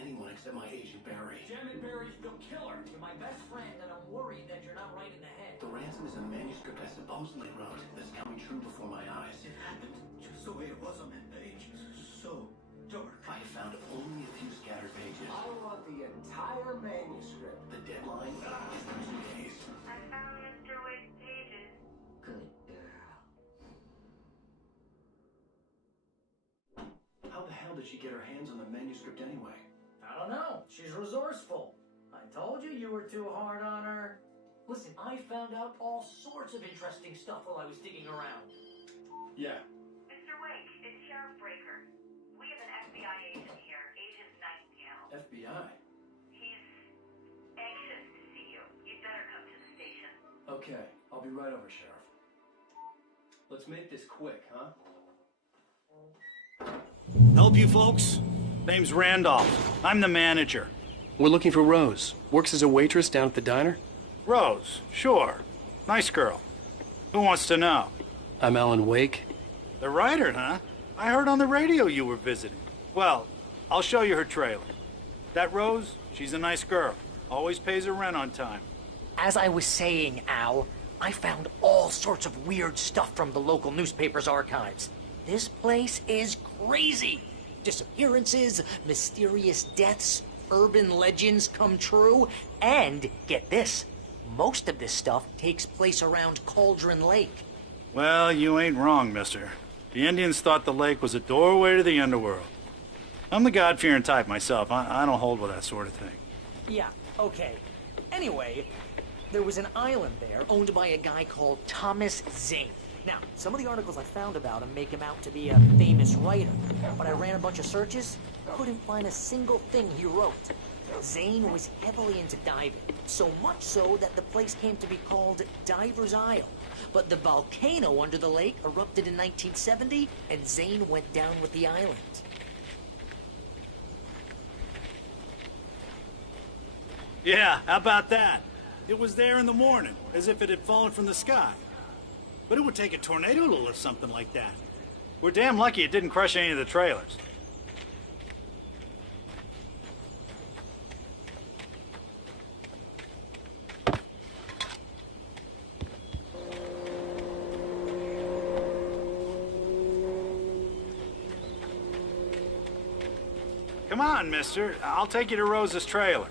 anyone except my agent Barry. Janet Barry's the killer. You're my best friend, and I'm worried that you're not right in the head. The ransom is a manuscript I supposedly wrote that's coming true before my eyes. It happened just the way it was on that page. So dark. I have found only a few scattered pages. I want the entire manuscript. The deadline is in 2 days. I found Mr. Wake's pages. Good girl. How the hell did she get her hands on the manuscript anyway? I don't know. She's resourceful. I told you were too hard on her. Listen, I found out all sorts of interesting stuff while I was digging around. Yeah. Mr. Wake, it's Sheriff Breaker. We have an FBI agent here, Agent Nightingale. FBI? He's anxious to see you. You'd better come to the station. Okay, I'll be right over, Sheriff. Let's make this quick, huh? Help you folks? Name's Randolph. I'm the manager. We're looking for Rose. Works as a waitress down at the diner. Rose, sure. Nice girl. Who wants to know? I'm Alan Wake. The writer, huh? I heard on the radio you were visiting. Well, I'll show you her trailer. That Rose, she's a nice girl. Always pays her rent on time. As I was saying, Al, I found all sorts of weird stuff from the local newspaper's archives. This place is crazy. Disappearances, mysterious deaths, urban legends come true, and get this, most of this stuff takes place around Cauldron Lake. Well, you ain't wrong, mister. The Indians thought the lake was a doorway to the underworld. I'm the God-fearing type myself. I don't hold with that sort of thing. Yeah, okay. Anyway, there was an island there owned by a guy called Thomas Zane. Now, some of the articles I found about him make him out to be a famous writer, but I ran a bunch of searches, couldn't find a single thing he wrote. Zane was heavily into diving, so much so that the place came to be called Diver's Isle. But the volcano under the lake erupted in 1970, and Zane went down with the island. Yeah, how about that? It was there in the morning, as if it had fallen from the sky. But it would take a tornado to lift something like that. We're damn lucky it didn't crush any of the trailers. Come on, mister. I'll take you to Rose's trailer.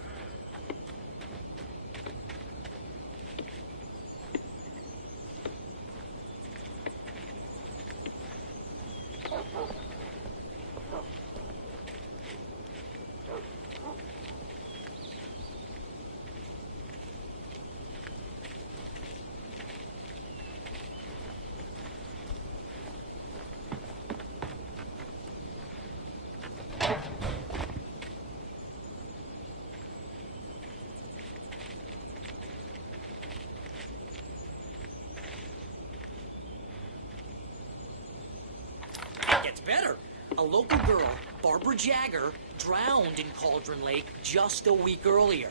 Gets better. A local girl, Barbara Jagger, drowned in Cauldron Lake just a week earlier.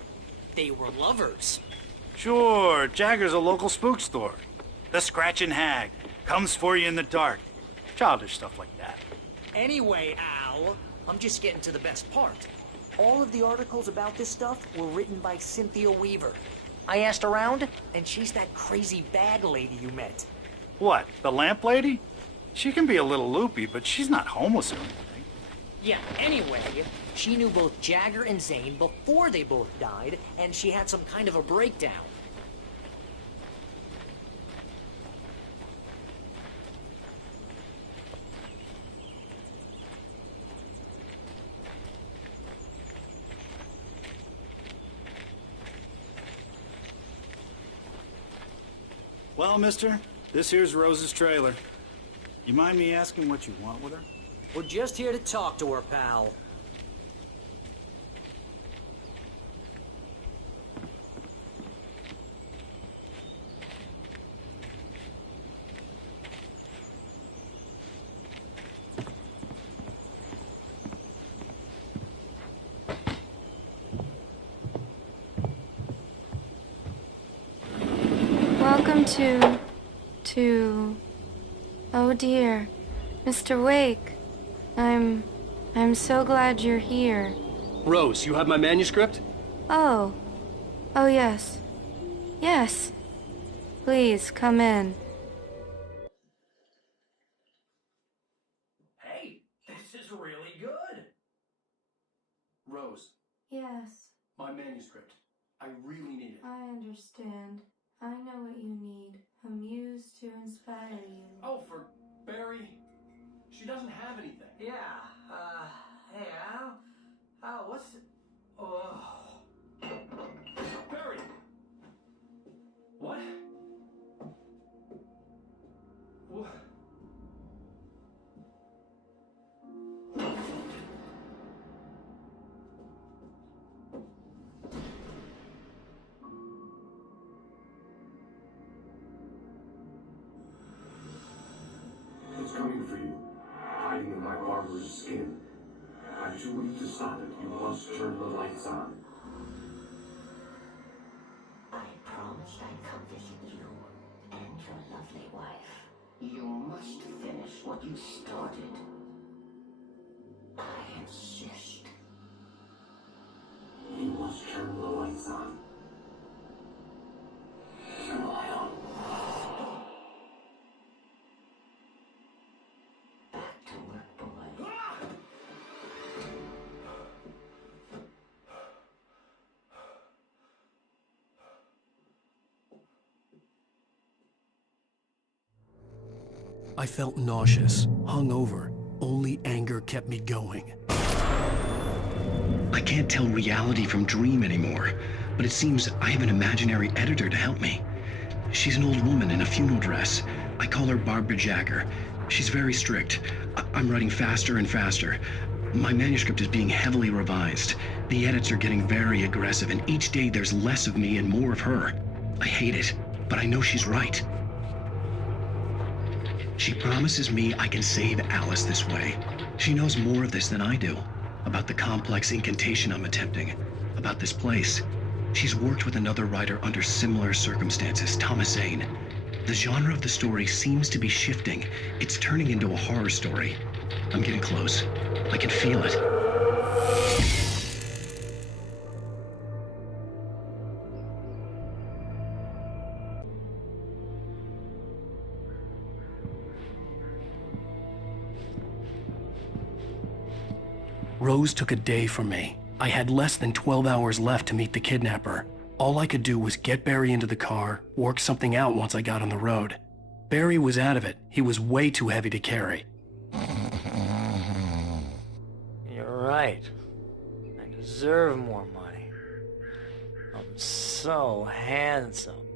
They were lovers. Sure, Jagger's a local spook store. The Scratching Hag. Comes for you in the dark. Childish stuff like that. Anyway, Al, I'm just getting to the best part. All of the articles about this stuff were written by Cynthia Weaver. I asked around, and she's that crazy bag lady you met. What, the lamp lady? She can be a little loopy, but she's not homeless or anything. Yeah, anyway, she knew both Jagger and Zane before they both died, and she had some kind of a breakdown. Well, mister, this here's Rose's trailer. You mind me asking what you want with her? We're just here to talk to her, pal. Welcome to... Oh dear, Mr. Wake. I'm so glad you're here. Rose, you have my manuscript? Oh. Oh, yes. Yes. Please, come in. Hey, this is really good. Rose, Yes, my manuscript. I really need it. I understand. I know what you need. A muse to inspire you. Oh, for Barry. She doesn't have anything. Yeah, hey, Al, what's... Oh... Barry! What? What? It's coming for you, hiding in my barbarous skin. I'm too weak to stop it. You must turn the lights on. I promised I'd come visit you and your lovely wife. You must finish what you started. I insist. You must turn the lights on. Smile. Back to work, boy. I felt nauseous, hungover. Only anger kept me going. I can't tell reality from dream anymore, but it seems I have an imaginary editor to help me. She's an old woman in a funeral dress. I call her Barbara Jagger. She's very strict. I'm writing faster and faster. My manuscript is being heavily revised. The edits are getting very aggressive, and each day there's less of me and more of her. I hate it, but I know she's right. She promises me I can save Alice this way. She knows more of this than I do. About the complex incantation I'm attempting. About this place. She's worked with another writer under similar circumstances, Thomas Zane. The genre of the story seems to be shifting. It's turning into a horror story. I'm getting close. I can feel it. Rose took a day from me. I had less than 12 hours left to meet the kidnapper. All I could do was get Barry into the car, work something out once I got on the road. Barry was out of it. He was way too heavy to carry. You're right. I deserve more money. I'm so handsome.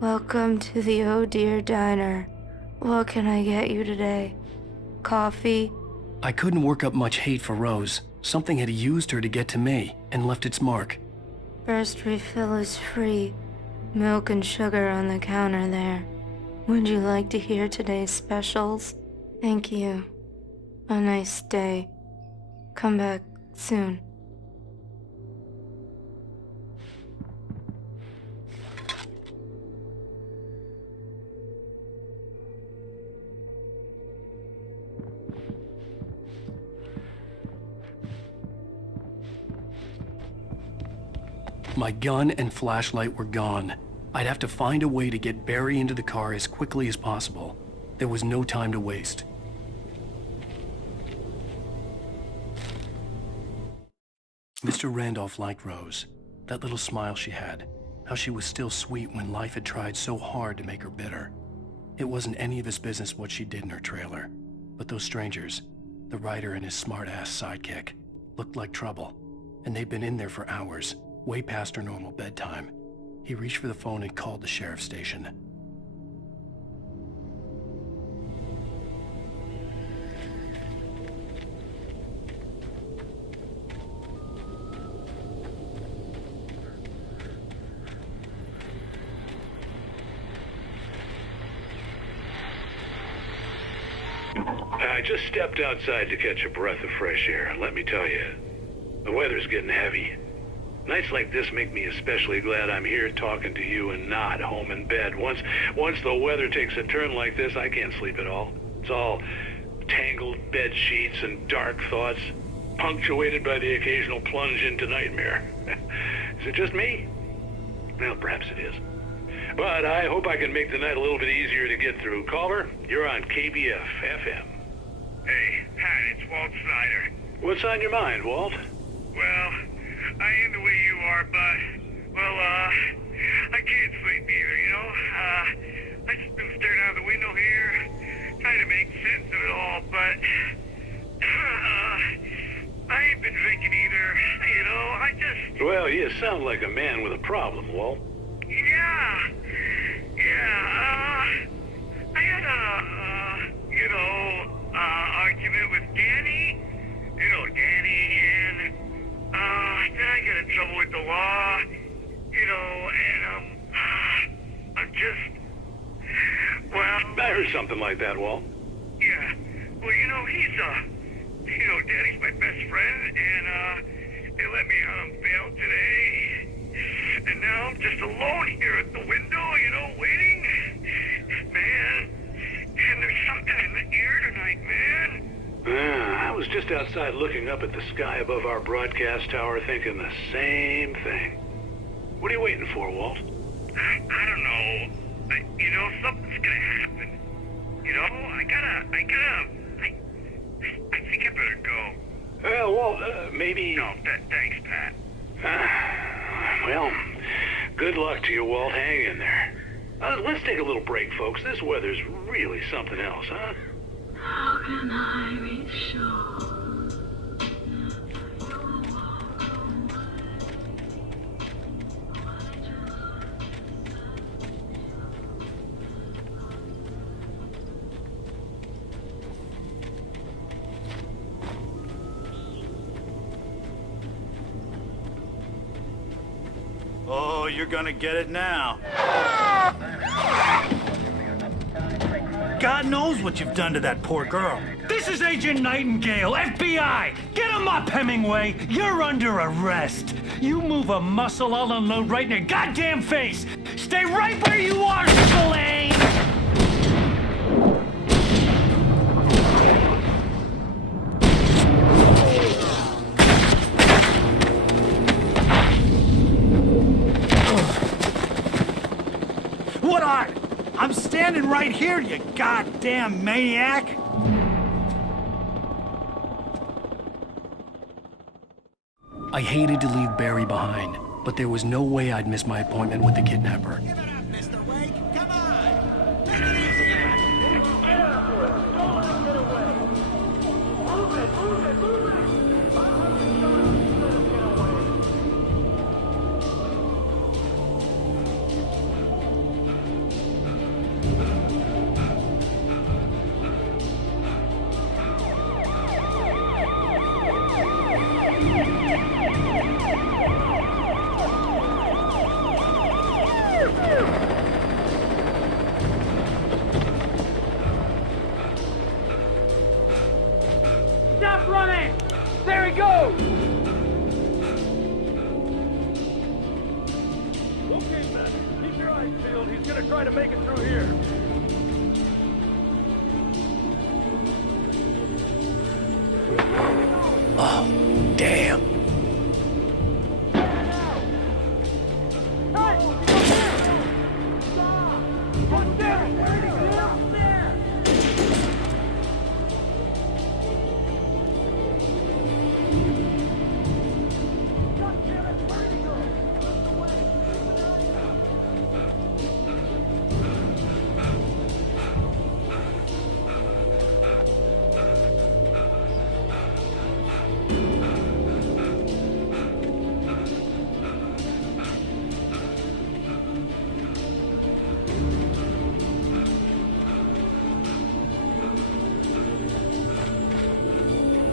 Welcome to the Oh Dear Diner. What can I get you today? Coffee? I couldn't work up much hate for Rose. Something had used her to get to me and left its mark. First refill is free. Milk and sugar on the counter there. Would you like to hear today's specials? Thank you. A nice day. Come back soon. My gun and flashlight were gone. I'd have to find a way to get Barry into the car as quickly as possible. There was no time to waste. Mr. Randolph liked Rose. That little smile she had. How she was still sweet when life had tried so hard to make her bitter. It wasn't any of his business what she did in her trailer. But those strangers, the writer and his smart-ass sidekick, looked like trouble. And they'd been in there for hours. Way past her normal bedtime. He reached for the phone and called the sheriff's station. I just stepped outside to catch a breath of fresh air. Let me tell you, the weather's getting heavy. Nights like this make me especially glad I'm here talking to you and not home in bed. Once the weather takes a turn like this, I can't sleep at all. It's tangled bed sheets and dark thoughts, punctuated by the occasional plunge into nightmare. Is it just me? Well, perhaps it is. But I hope I can make the night a little bit easier to get through. Caller, you're on KBF FM. Hey, Pat, it's Walt Snyder. What's on your mind, Walt? Well, I am the way you are, but, I can't sleep either, you know? I just been staring out the window here, trying to make sense of it all, but, I ain't been drinking either, you know? I just... Well, you sound like a man with a problem, Walt. Yeah, I had argument with Danny, and, then I got in trouble with the law, and, I'm just, well... I heard something like that, Walt. Yeah, well, Danny's my best friend, and, they let me bail today, and now I'm just alone here at the window, waiting. Man, and there's something in the air tonight, man. I was just outside looking up at the sky above our broadcast tower thinking the same thing. What are you waiting for, Walt? I don't know. Something's gonna happen. I think I better go. Well, Walt, maybe... No, thanks, Pat. Well, good luck to you, Walt. Hang in there. Let's take a little break, folks. This weather's really something else, huh? How can I be sure? Oh, you're gonna get it now. God knows what you've done to that poor girl. This is Agent Nightingale, FBI! Get him up, Hemingway! You're under arrest. You move a muscle, I'll unload right in your goddamn face! Stay right where you are, Spillane! What are? I'm standing right here, you goddamn maniac! I hated to leave Barry behind, but there was no way I'd miss my appointment with the kidnapper. Stop running! There he goes! Okay, man. Keep your eyes peeled. He's gonna try to make it through here. Oh, damn.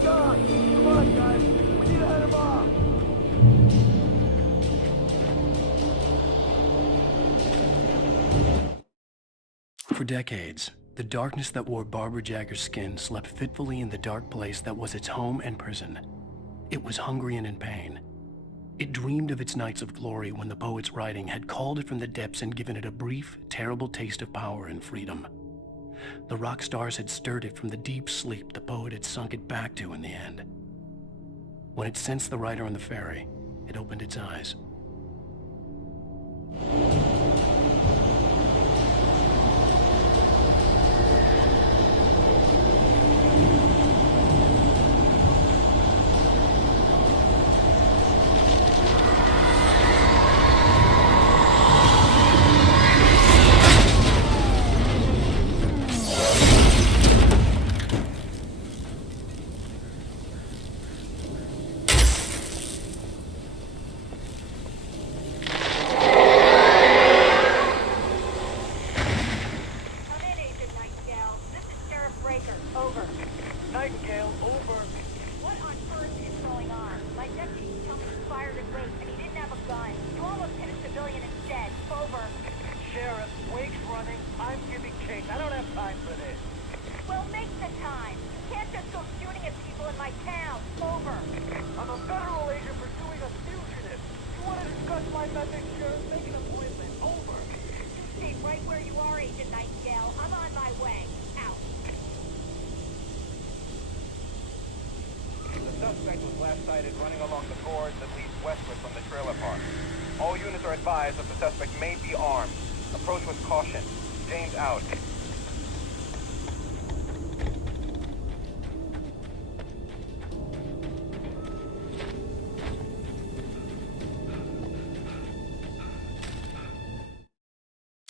Come on, guys. We need to head him off. For decades, the darkness that wore Barbara Jagger's skin slept fitfully in the dark place that was its home and prison. It was hungry and in pain. It dreamed of its nights of glory when the poet's writing had called it from the depths and given it a brief, terrible taste of power and freedom. The rock stars had stirred it from the deep sleep the poet had sunk it back to in the end. When it sensed the rider on the ferry, it opened its eyes.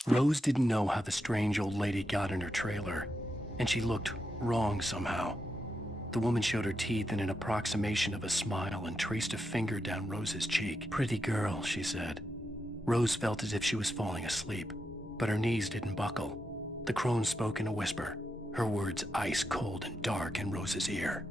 Rose didn't know how the strange old lady got in her trailer, and she looked wrong somehow. The woman showed her teeth in an approximation of a smile and traced a finger down Rose's cheek. "Pretty girl," she said. Rose felt as if she was falling asleep, but her knees didn't buckle. The crone spoke in a whisper, her words ice cold and dark in Rose's ear.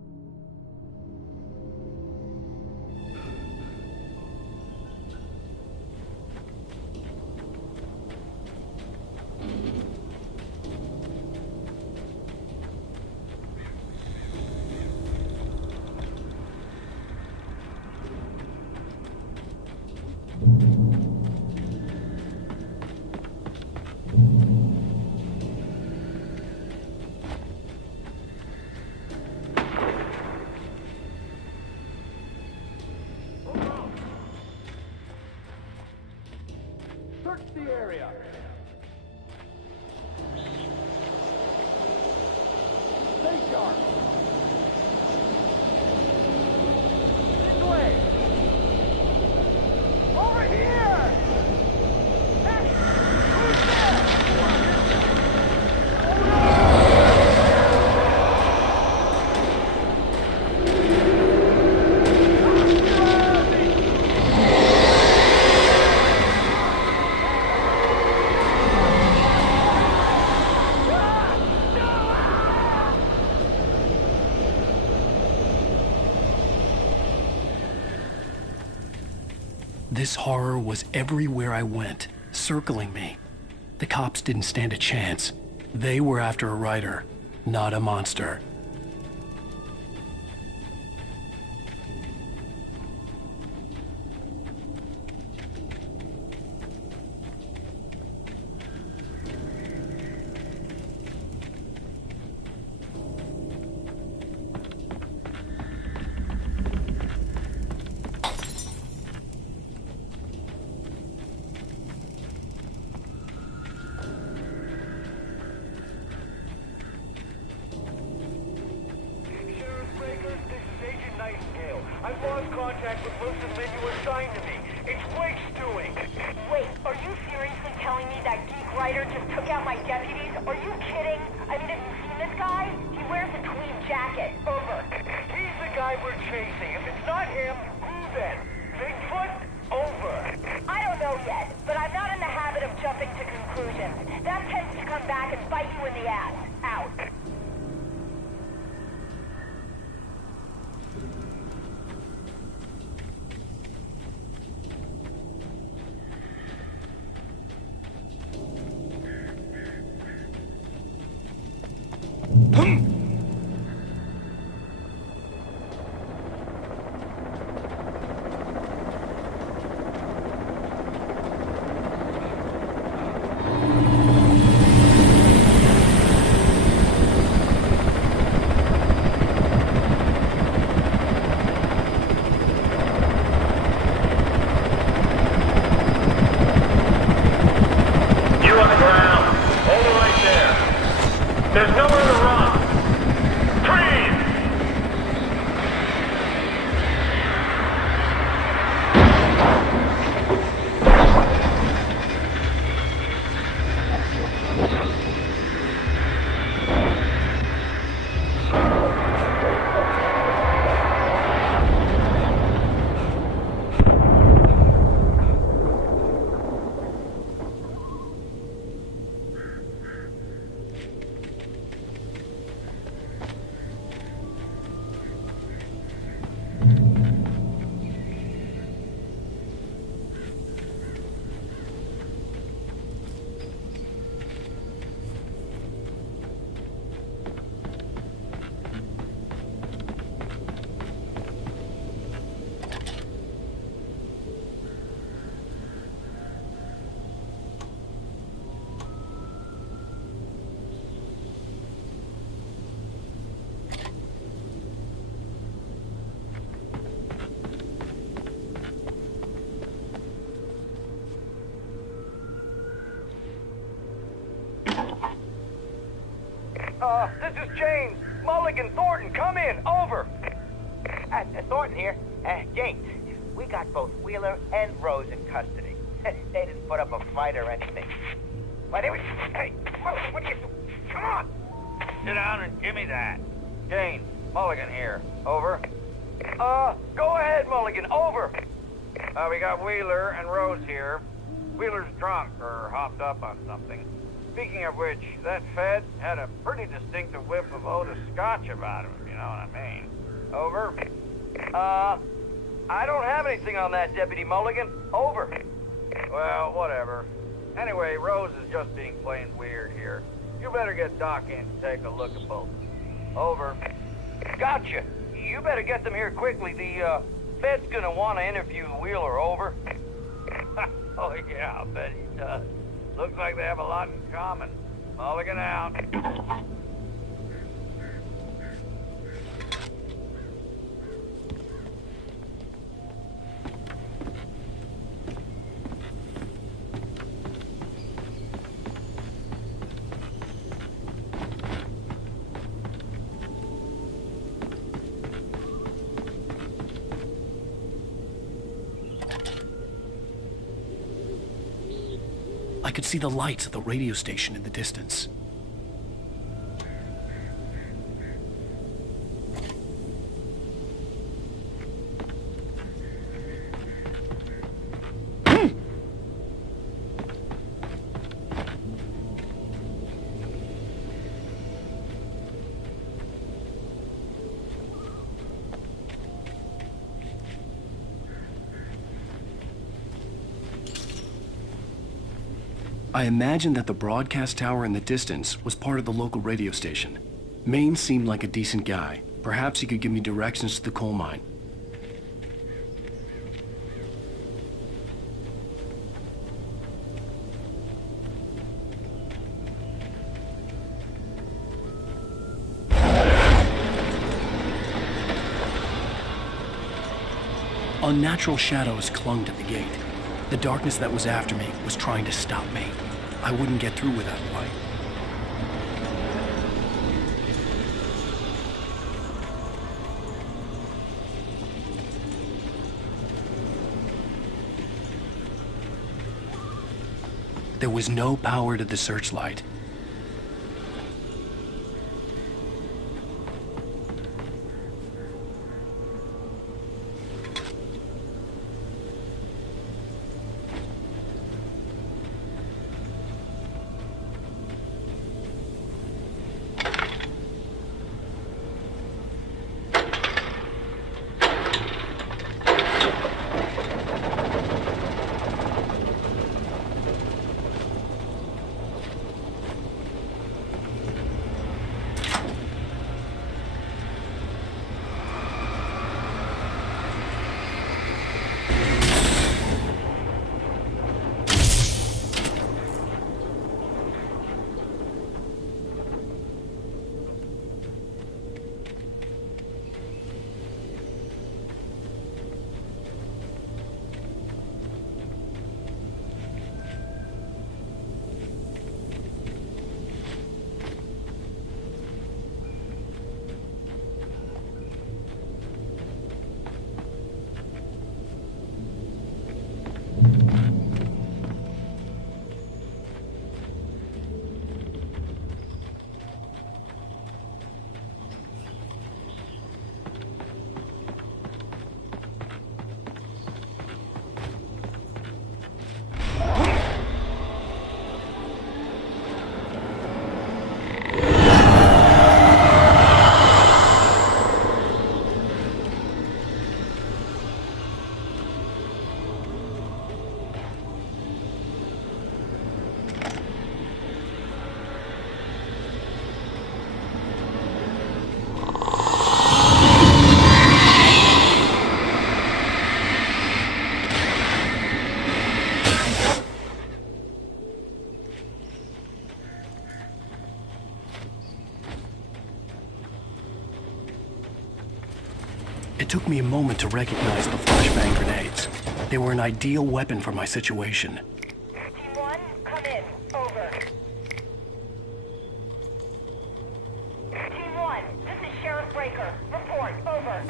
Search the area. Stay sharp. This way. Over here. Hey, who's there? This horror was everywhere I went, circling me. The cops didn't stand a chance. They were after a writer, not a monster. I've lost contact with most of the men you assigned to me. It's Wake's doing. Wait, are you seriously telling me that geek writer just took out my deputies? Are you kidding? I mean, have you seen this guy? He wears a tweed jacket. Over. He's the guy we're chasing. If it's not him, who then? Bigfoot? Over. I don't know yet, but I'm not in the habit of jumping to conclusions. That tends to come back and bite you in the ass. Out. There's nowhere to run. Freeze! This is James. Mulligan, Thornton, come in. Over. Thornton here. James, we got both Wheeler and Rose in custody. They didn't put up a fight or anything. Why, hey, what are you doing? Come on. Sit down and give me that. James, Mulligan here. Over. Go ahead, Mulligan. Over. We got Wheeler and Rose here. Wheeler's drunk or hopped up on something. Speaking of which, that Fed had a pretty distinctive whiff of Otis Scotch about him, if you know what I mean. Over. I don't have anything on that, Deputy Mulligan. Over. Well, whatever. Anyway, Rose is just being plain weird here. You better get Doc in to take a look at both. Over. Gotcha. You better get them here quickly. The, Fed's gonna want to interview Wheeler. Over. Oh, yeah, I'll bet he does. Looks like they have a lot in common. Mulligan out. I could see the lights of the radio station in the distance. I imagined that the broadcast tower in the distance was part of the local radio station. Maine seemed like a decent guy. Perhaps he could give me directions to the coal mine. Unnatural shadows clung to the gate. The darkness that was after me was trying to stop me. I wouldn't get through without light. There was no power to the searchlight. It took me a moment to recognize the flashbang grenades. They were an ideal weapon for my situation. Team 1, come in. Over. Team 1, this is Sheriff Breaker. Report. Over.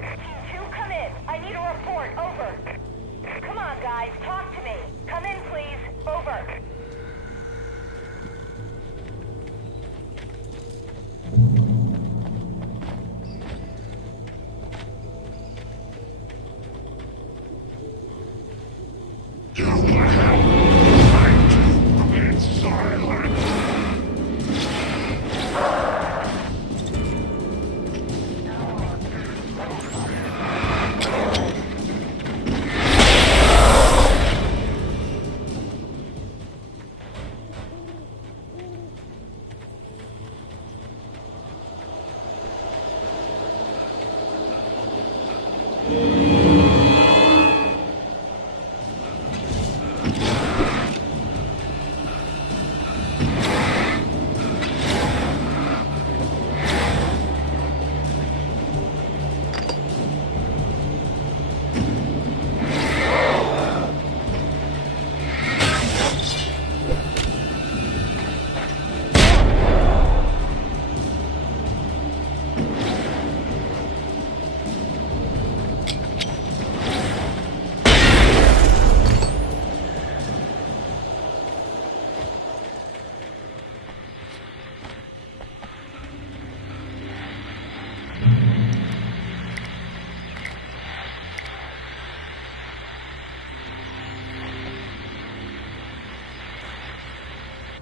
Team 2, come in. I need a report. Over. Come on, guys. Talk to me. Come in, please. Over.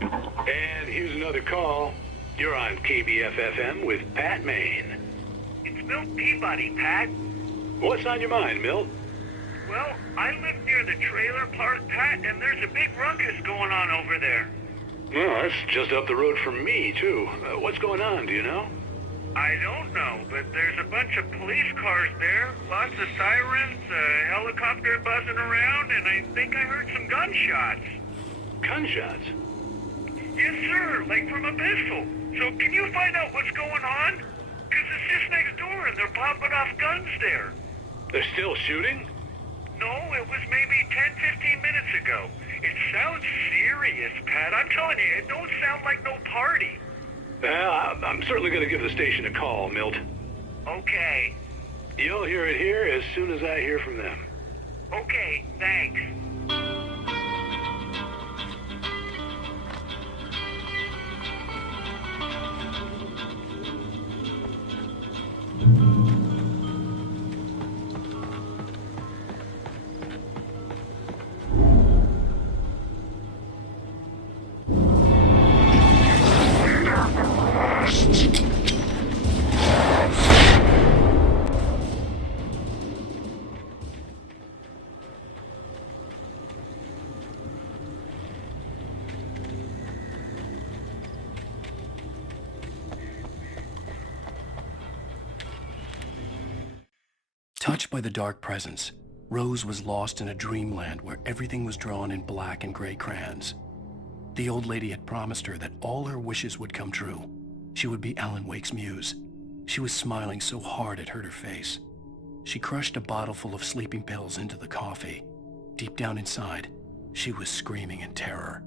And here's another call. You're on KBFFM with Pat Maine. It's Milt Peabody, Pat. What's on your mind, Milt? Well, I live near the trailer park, Pat, and there's a big ruckus going on over there. Well, that's just up the road from me, too. What's going on, do you know? I don't know, but there's a bunch of police cars there, lots of sirens, a helicopter buzzing around, and I think I heard some gunshots. Gunshots? Yes, sir, like from a pistol. So can you find out what's going on? Because it's just next door and they're popping off guns there. They're still shooting? No, it was maybe 10, 15 minutes ago. It sounds serious, Pat. I'm telling you, it don't sound like no party. I'm certainly going to give the station a call, Milt. Okay. You'll hear it here as soon as I hear from them. Okay, thanks. Touched by the dark presence, Rose was lost in a dreamland where everything was drawn in black and gray crayons. The old lady had promised her that all her wishes would come true. She would be Alan Wake's muse. She was smiling so hard it hurt her face. She crushed a bottle full of sleeping pills into the coffee. Deep down inside, she was screaming in terror.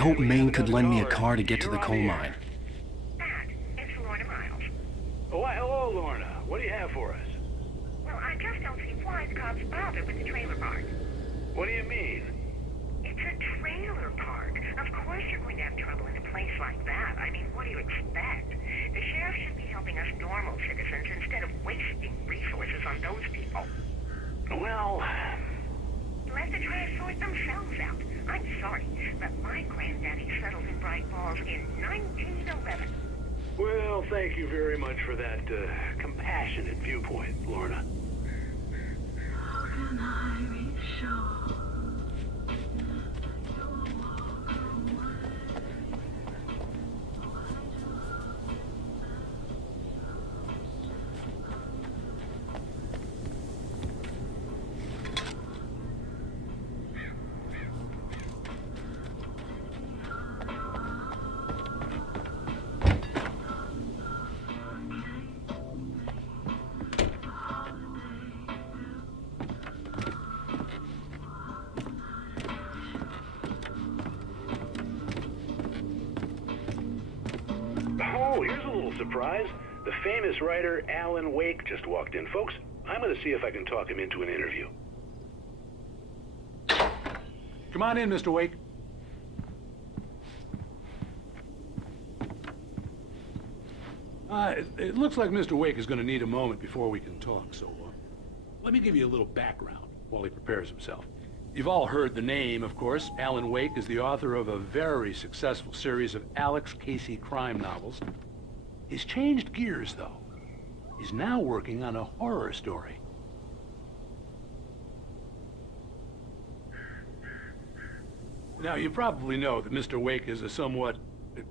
hope Maine could lend me a car to get to the coal mine. It's Lorna Miles. Oh, hello, Lorna. What do you have for us? Well, I just don't see why the cops bothered with the trailer park. What do you mean? It's a trailer park. Of course you're going to have trouble in a place like that. I mean, what do you expect? The sheriff should be helping us normal citizens instead of wasting resources on those people. Well... Let the trash sort themselves out. I'm sorry, but my granddaddy settled in Bright Falls in 1911. Well, thank you very much for that compassionate viewpoint, Lorna. How can I be sure? Oh, here's a little surprise. The famous writer Alan Wake just walked in. Folks, I'm going to see if I can talk him into an interview. Come on in, Mr. Wake. It looks like Mr. Wake is going to need a moment before we can talk, so let me give you a little background while he prepares himself. You've all heard the name, of course. Alan Wake is the author of a very successful series of Alex Casey crime novels. He's changed gears, though. He's now working on a horror story. Now, you probably know that Mr. Wake is a somewhat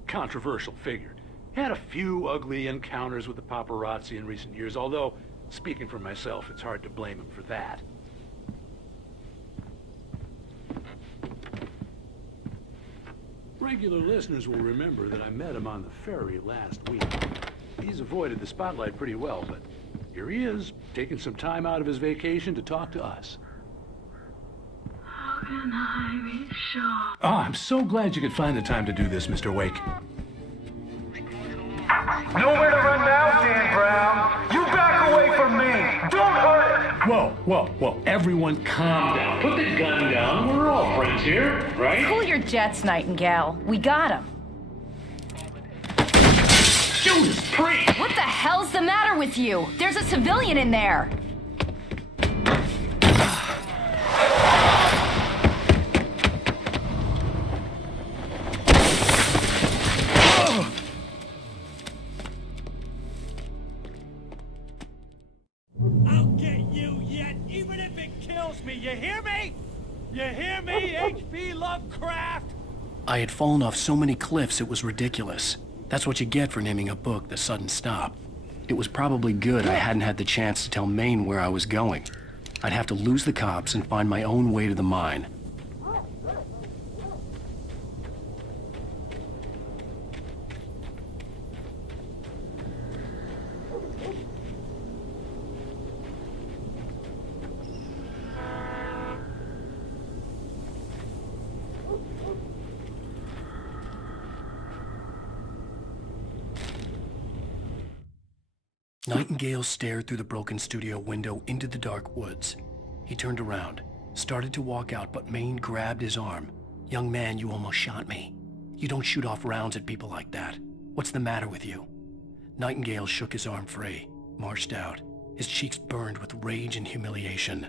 controversial figure. He had a few ugly encounters with the paparazzi in recent years, although, speaking for myself, it's hard to blame him for that. Regular listeners will remember that I met him on the ferry last week. He's avoided the spotlight pretty well, but here he is, taking some time out of his vacation to talk to us. How can I be sure? Oh, I'm so glad you could find the time to do this, Mr. Wake. Nowhere to run now, Dan Brown. You back away from me. Don't hurt it. Whoa. Everyone calm down. Put the gun down. We're all friends here, right? Cool your jets, Nightingale. We got him. Judas Priest! What the hell's the matter with you? There's a civilian in there. I'll get you yet, even if it kills me. You hear me? You hear me, H.P. Lovecraft? I had fallen off so many cliffs it was ridiculous. That's what you get for naming a book The Sudden Stop. It was probably good I hadn't had the chance to tell Maine where I was going. I'd have to lose the cops and find my own way to the mine. Nightingale stared through the broken studio window into the dark woods. He turned around, started to walk out, but Maine grabbed his arm. "Young man, you almost shot me. You don't shoot off rounds at people like that. What's the matter with you?" Nightingale shook his arm free, marched out. His cheeks burned with rage and humiliation.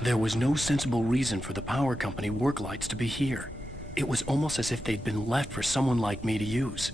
There was no sensible reason for the power company work lights to be here. It was almost as if they'd been left for someone like me to use.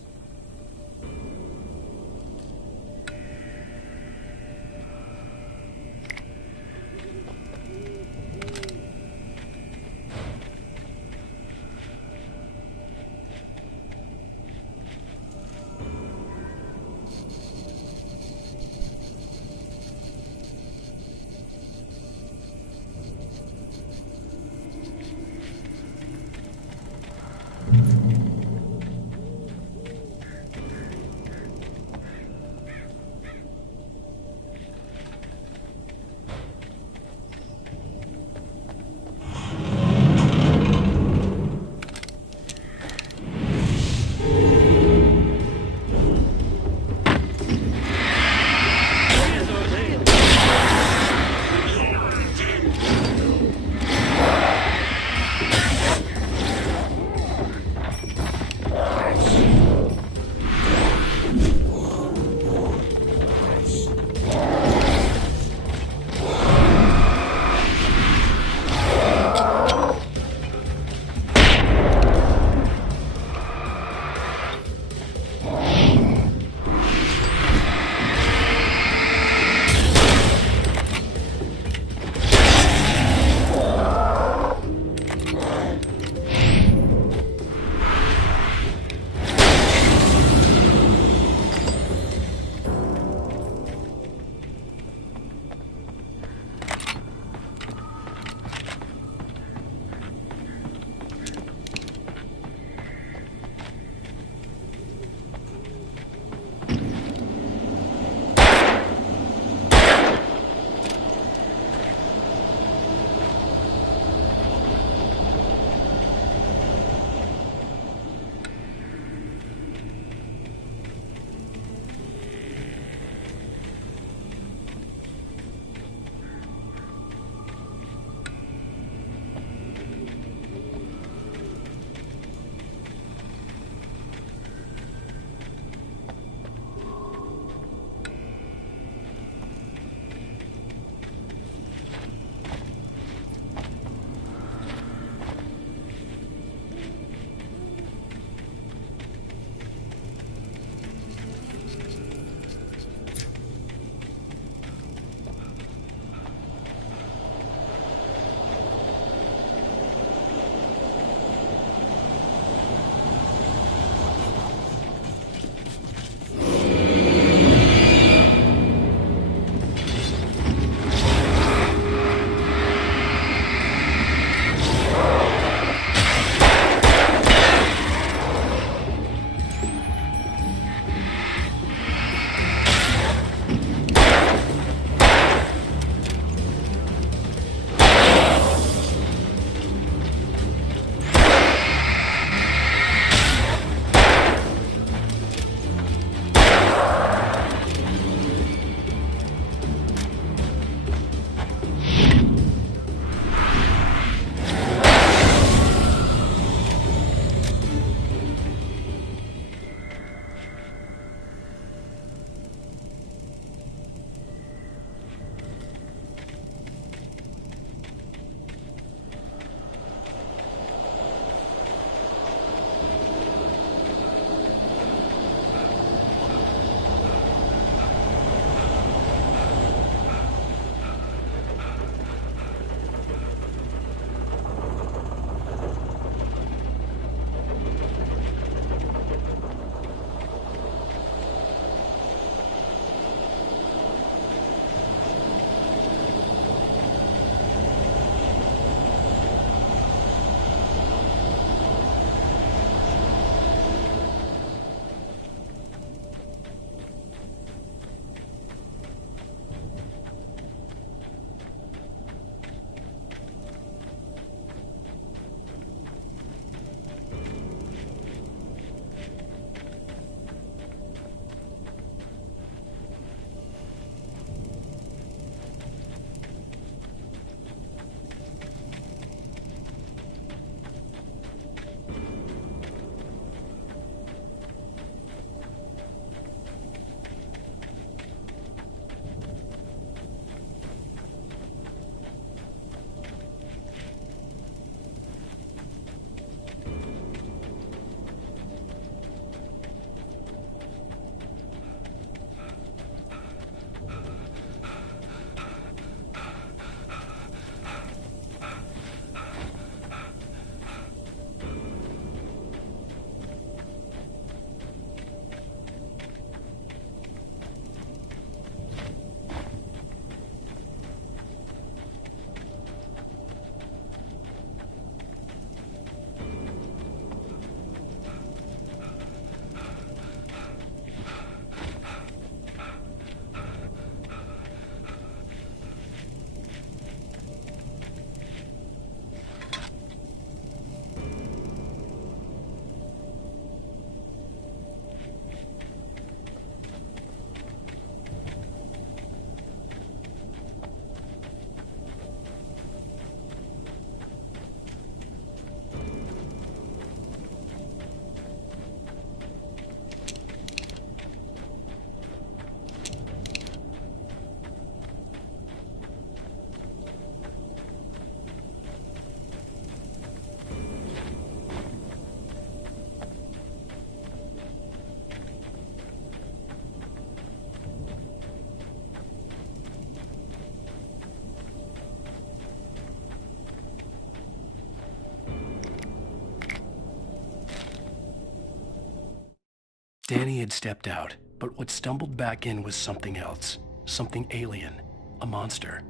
Danny had stepped out, but what stumbled back in was something else. Something alien. A monster.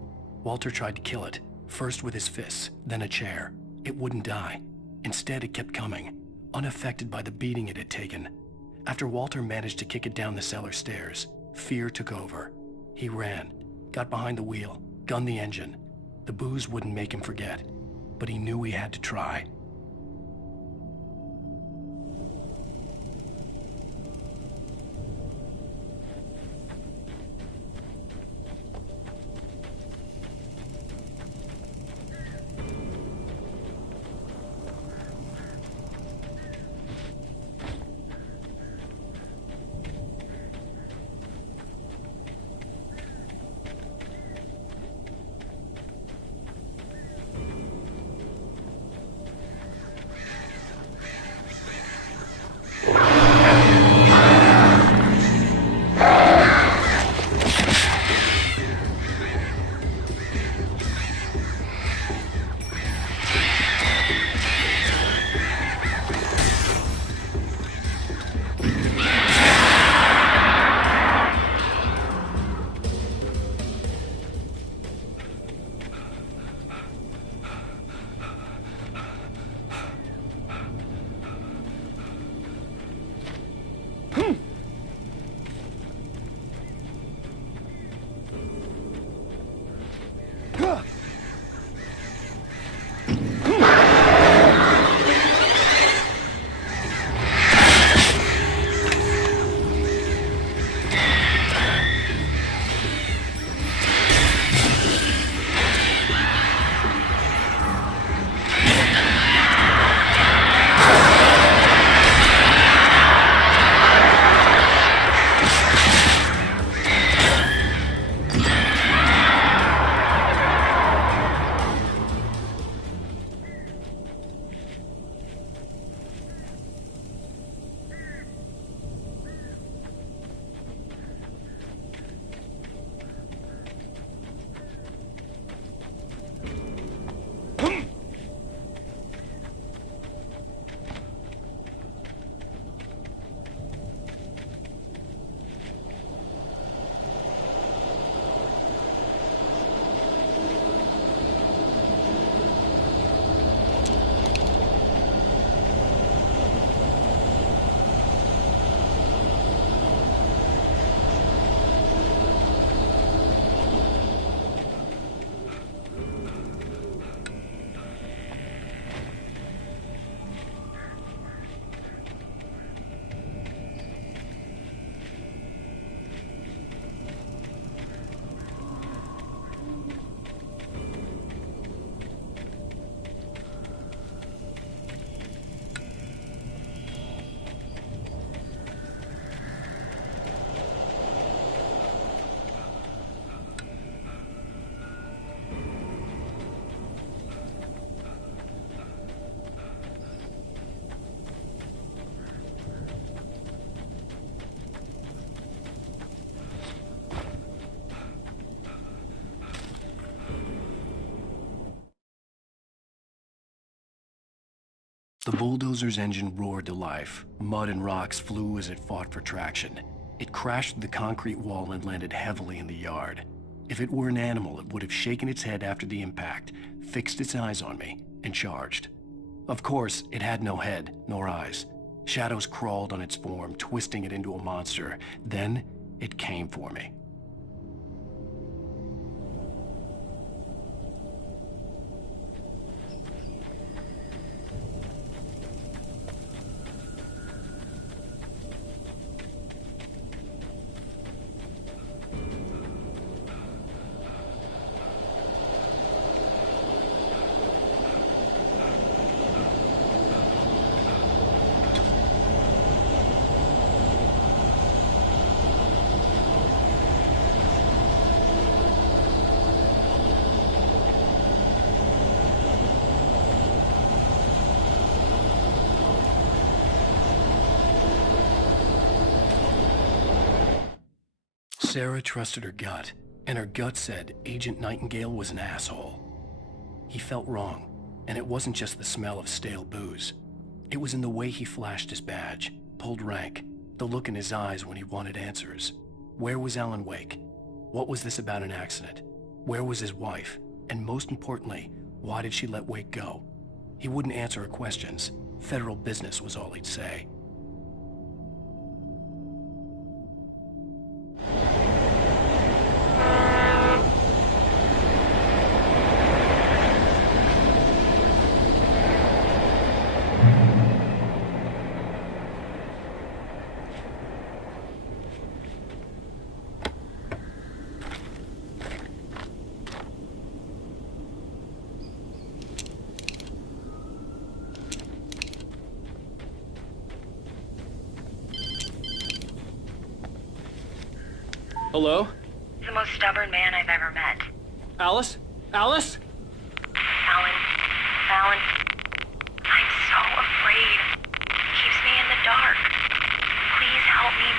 Walter tried to kill it, first with his fists, then a chair. It wouldn't die. Instead, it kept coming, unaffected by the beating it had taken. After Walter managed to kick it down the cellar stairs, fear took over. He ran, got behind the wheel, gunned the engine. The booze wouldn't make him forget, but he knew he had to try. The bulldozer's engine roared to life. Mud and rocks flew as it fought for traction. It crashed through the concrete wall and landed heavily in the yard. If it were an animal, it would have shaken its head after the impact, fixed its eyes on me, and charged. Of course, it had no head, nor eyes. Shadows crawled on its form, twisting it into a monster. Then, it came for me. Sarah trusted her gut, and her gut said Agent Nightingale was an asshole. He felt wrong, and it wasn't just the smell of stale booze. It was in the way he flashed his badge, pulled rank, The look in his eyes when he wanted answers. Where was Alan Wake? What was this about an accident? Where was his wife? And most importantly, why did she let Wake go? He wouldn't answer her questions. Federal business was all he'd say. Hello? He's the most stubborn man I've ever met. Alice? Alice? Alan, I'm so afraid. He keeps me in the dark. Please help me.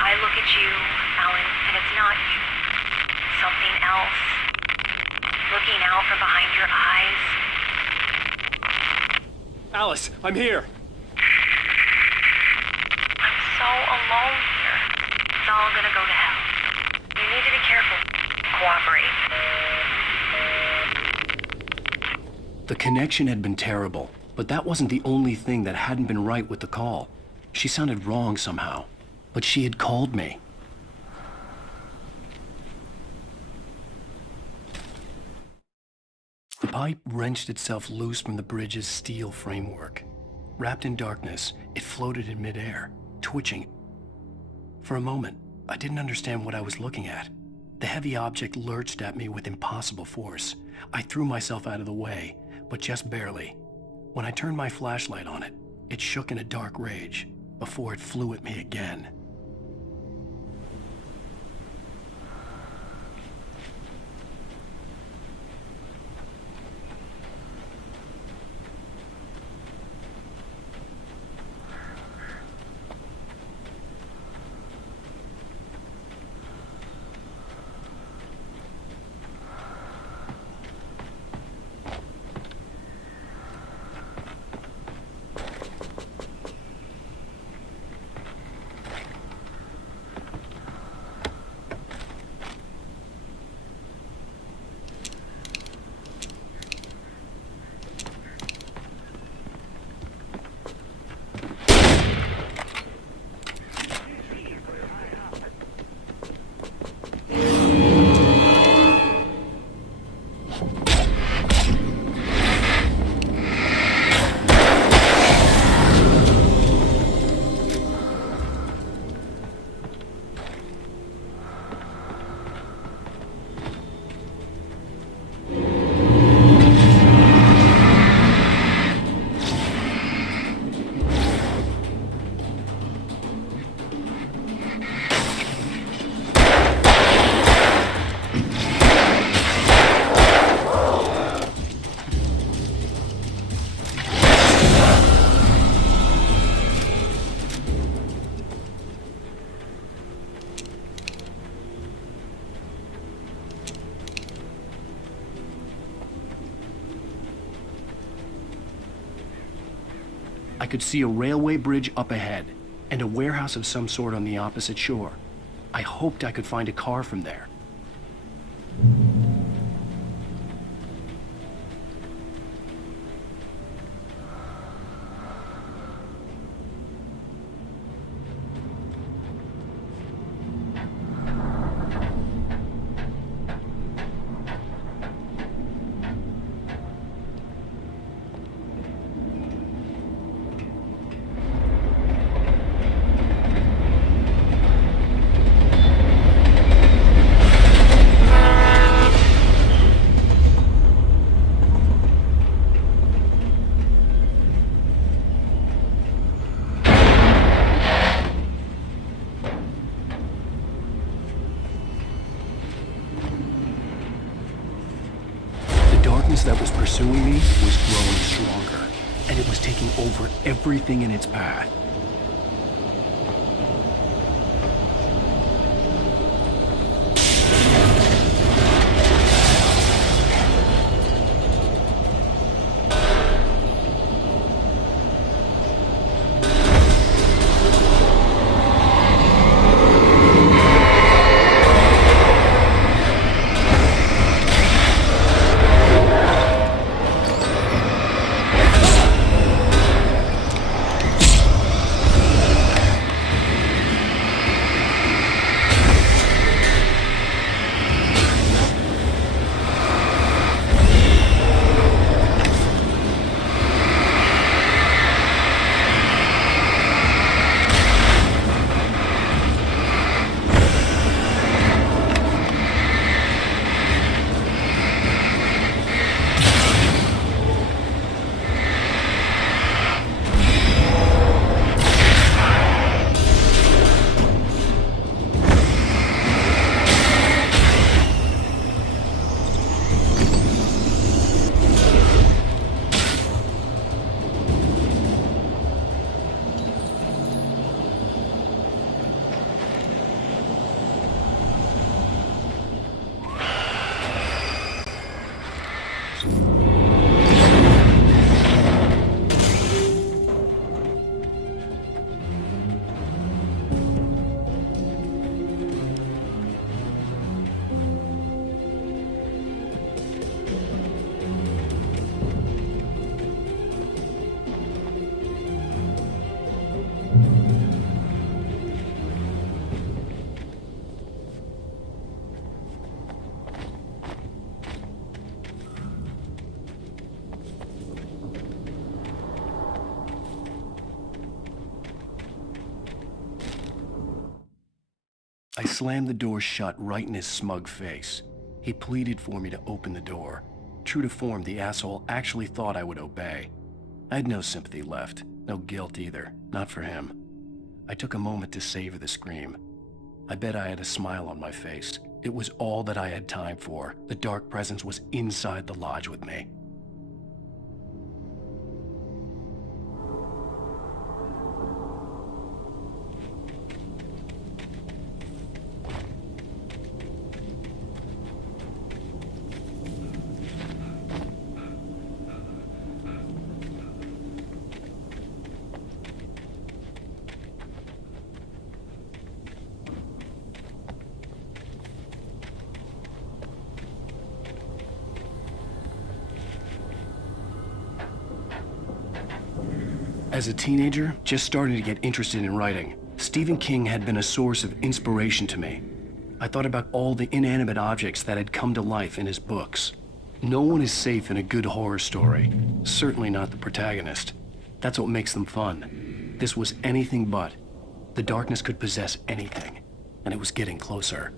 I look at you, Alan, and it's not you. Something else. Looking out from behind your eyes. Alice, I'm here. I'm so alone here. It's all gonna go to hell. You need to be careful. Cooperate. The connection had been terrible, but that wasn't the only thing that hadn't been right with the call. She sounded wrong somehow, but she had called me. The pipe wrenched itself loose from the bridge's steel framework. Wrapped in darkness, it floated in midair, twitching. For a moment, I didn't understand what I was looking at. The heavy object lurched at me with impossible force. I threw myself out of the way, but just barely. When I turned my flashlight on it, it shook in a dark rage before it flew at me again. I could see a railway bridge up ahead, and a warehouse of some sort on the opposite shore. I hoped I could find a car from there. That was pursuing me was growing stronger, and it was taking over everything in its path. I slammed the door shut right in his smug face. He pleaded for me to open the door. True to form, the asshole actually thought I would obey. I had no sympathy left, no guilt either, not for him. I took a moment to savor the scream. I bet I had a smile on my face. It was all that I had time for. The dark presence was inside the lodge with me. As a teenager, just starting to get interested in writing, Stephen King had been a source of inspiration to me. I thought about all the inanimate objects that had come to life in his books. No one is safe in a good horror story, certainly not the protagonist. That's what makes them fun. This was anything but. The darkness could possess anything, and it was getting closer.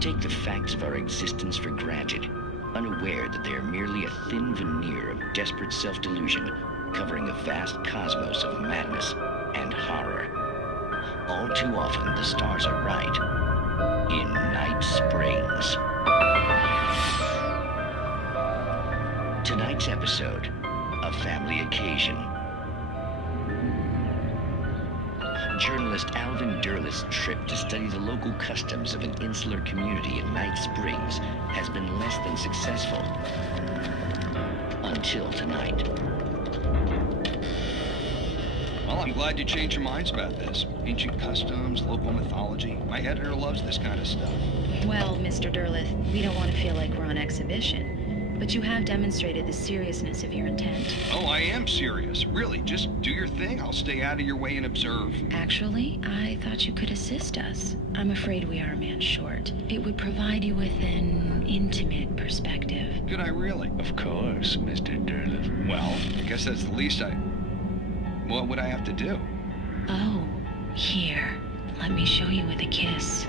Take the facts of our existence for granted, unaware that they are merely a thin veneer of desperate self-delusion covering a vast cosmos of madness and horror. All too often, the stars are right. In Night Springs. Tonight's episode, a family occasion. Journalist Alvin Derleth's trip to study the local customs of an insular community in Night Springs has been less than successful. Until tonight. Well, I'm glad you changed your minds about this. Ancient customs, local mythology. My editor loves this kind of stuff. Well, Mr. Derleth, we don't want to feel like we're on exhibition. But you have demonstrated the seriousness of your intent. Oh, I am serious. Really, just do your thing. I'll stay out of your way and observe. Actually, I thought you could assist us. I'm afraid we are a man short. It would provide you with an intimate perspective. Could I really? Of course, Mr. Derleth. Well, I guess that's the least What would I have to do? Oh, here. Let me show you with a kiss.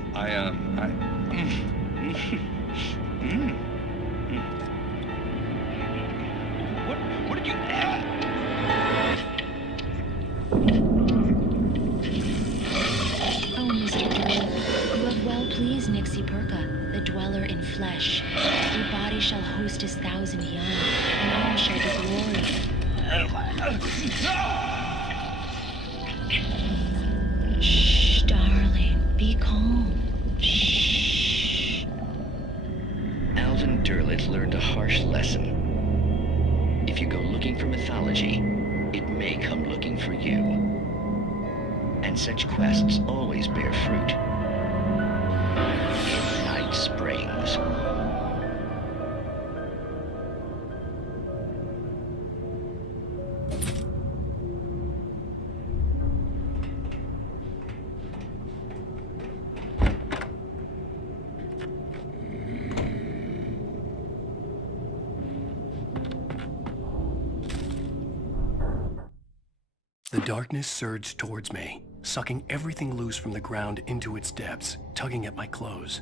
What did you... Oh, Mr. Derleth, you have well pleased Nixie Perka, the dweller in flesh. Your body shall host his 1,000 young, and all shall be glory. Shh, darling, be calm. Shh. Alvin Derleth learned a harsh lesson. If you go looking for mythology, it may come looking for you. And such quests always bear fruit. In Night Springs. The darkness surged towards me, sucking everything loose from the ground into its depths, tugging at my clothes.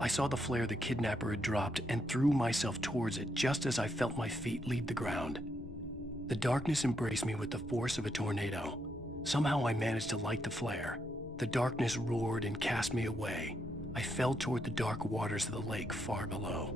I saw the flare the kidnapper had dropped and threw myself towards it just as I felt my feet leave the ground. The darkness embraced me with the force of a tornado. Somehow I managed to light the flare. The darkness roared and cast me away. I fell toward the dark waters of the lake far below.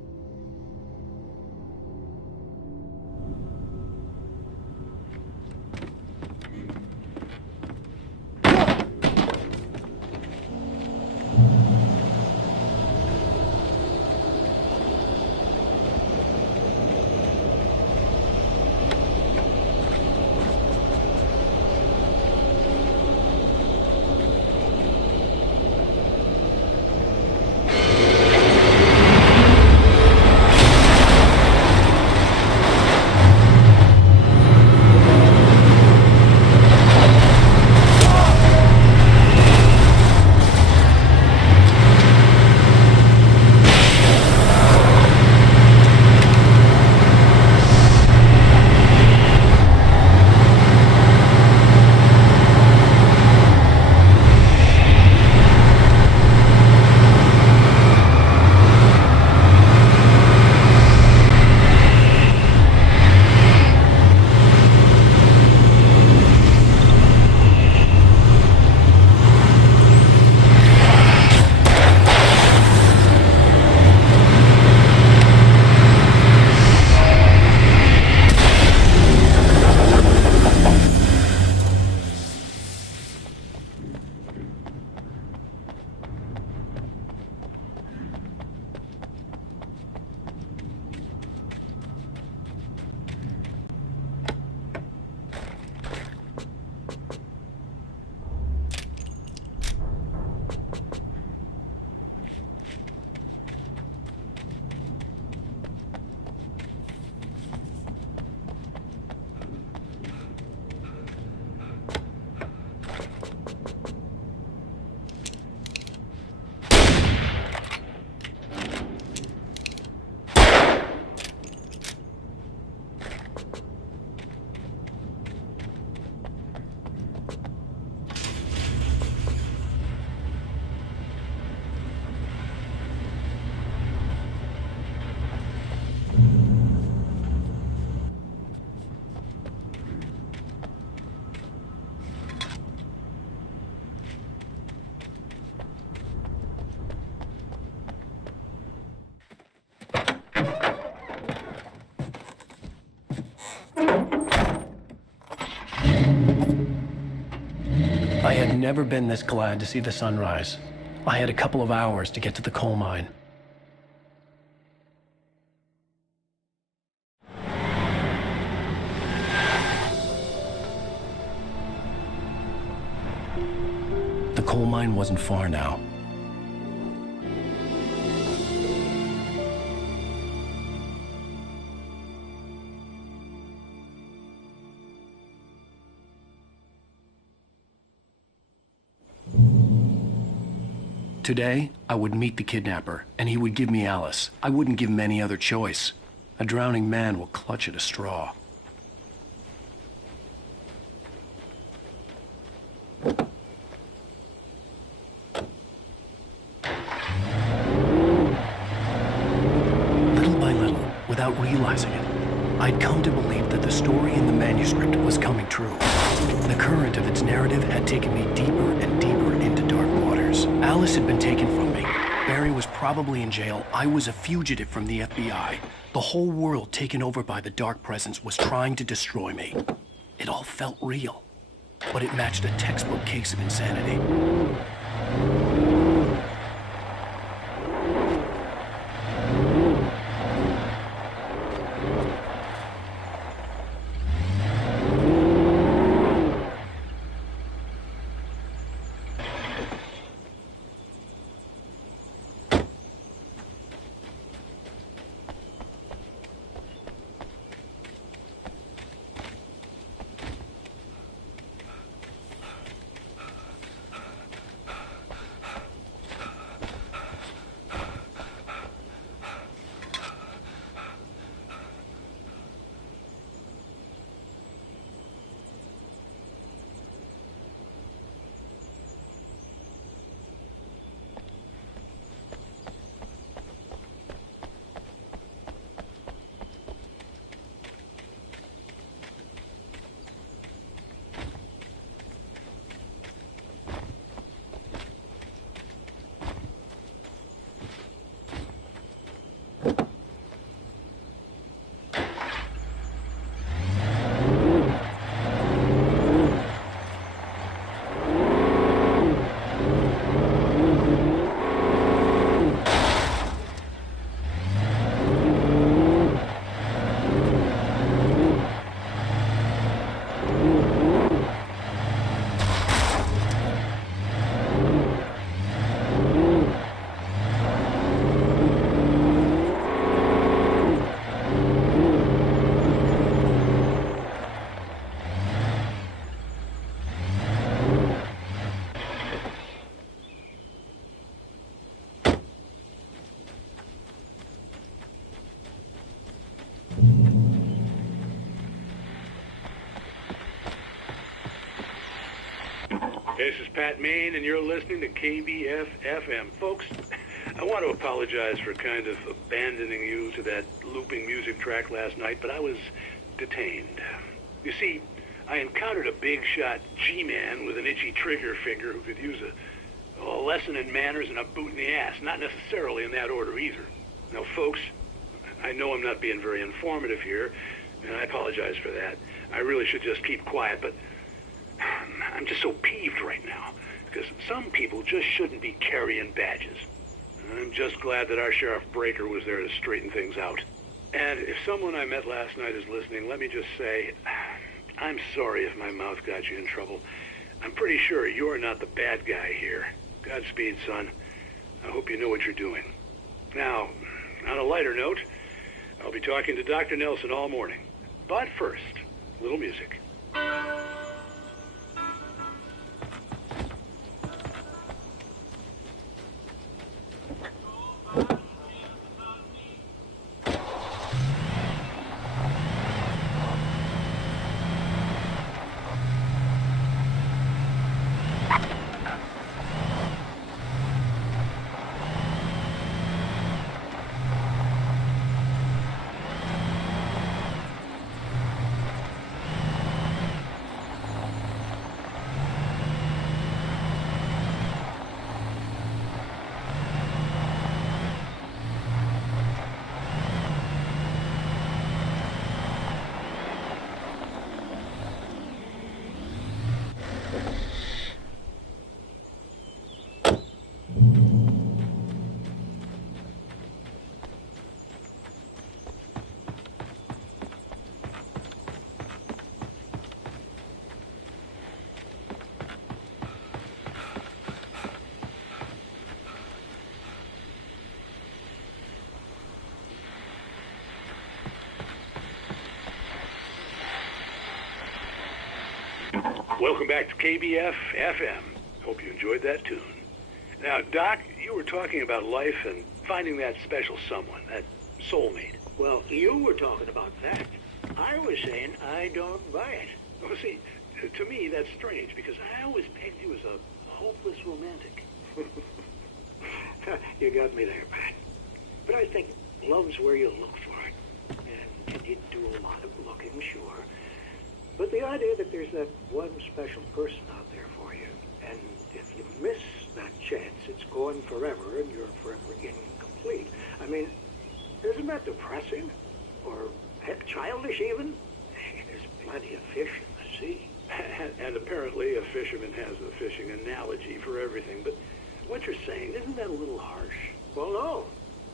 I had never been this glad to see the sunrise. I had a couple of hours to get to the coal mine. coal mine wasn't far now. Today, I would meet the kidnapper, and he would give me Alice. I wouldn't give him any other choice. A drowning man will clutch at a straw. Little by little, without realizing it, I'd come to believe that the story in the manuscript was coming true. The current of its narrative had taken me deeper and deeper into dark waters. Alice had been taken from me. Barry was probably in jail. I was a fugitive from the FBI. The whole world taken over by the Dark Presence was trying to destroy me. It all felt real, but it matched a textbook case of insanity. This is Pat Main, and you're listening to KBF-FM. Folks, I want to apologize for kind of abandoning you to that looping music track last night, but I was detained. You see, I encountered a big-shot G-man with an itchy trigger finger who could use a lesson in manners and a boot in the ass, not necessarily in that order either. Now, folks, I know I'm not being very informative here, and I apologize for that. I really should just keep quiet, but I'm just so peeved right now, because some people just shouldn't be carrying badges. I'm just glad that our Sheriff Breaker was there to straighten things out. And if someone I met last night is listening, let me just say, I'm sorry if my mouth got you in trouble. I'm pretty sure you're not the bad guy here. Godspeed, son. I hope you know what you're doing. Now, on a lighter note, I'll be talking to Dr. Nelson all morning. But first, a little music. welcome back to KBF FM. Hope you enjoyed that tune. Now, Doc, you were talking about life and finding that special someone, that soulmate. Well, you were talking about that. I was saying I don't buy it. Well, see, to me, that's strange, because I always pegged you as a hopeless romantic. You got me there, Pat. But I think love's where you look for it. And you do a lot of looking, sure. But the idea that there's that one special person out there for you, and if you miss that chance, it's gone forever, and you're forever incomplete. I mean, isn't that depressing? Or, heck, childish even? There's plenty of fish in the sea. And apparently a fisherman has a fishing analogy for everything, but what you're saying, isn't that a little harsh? Well, no.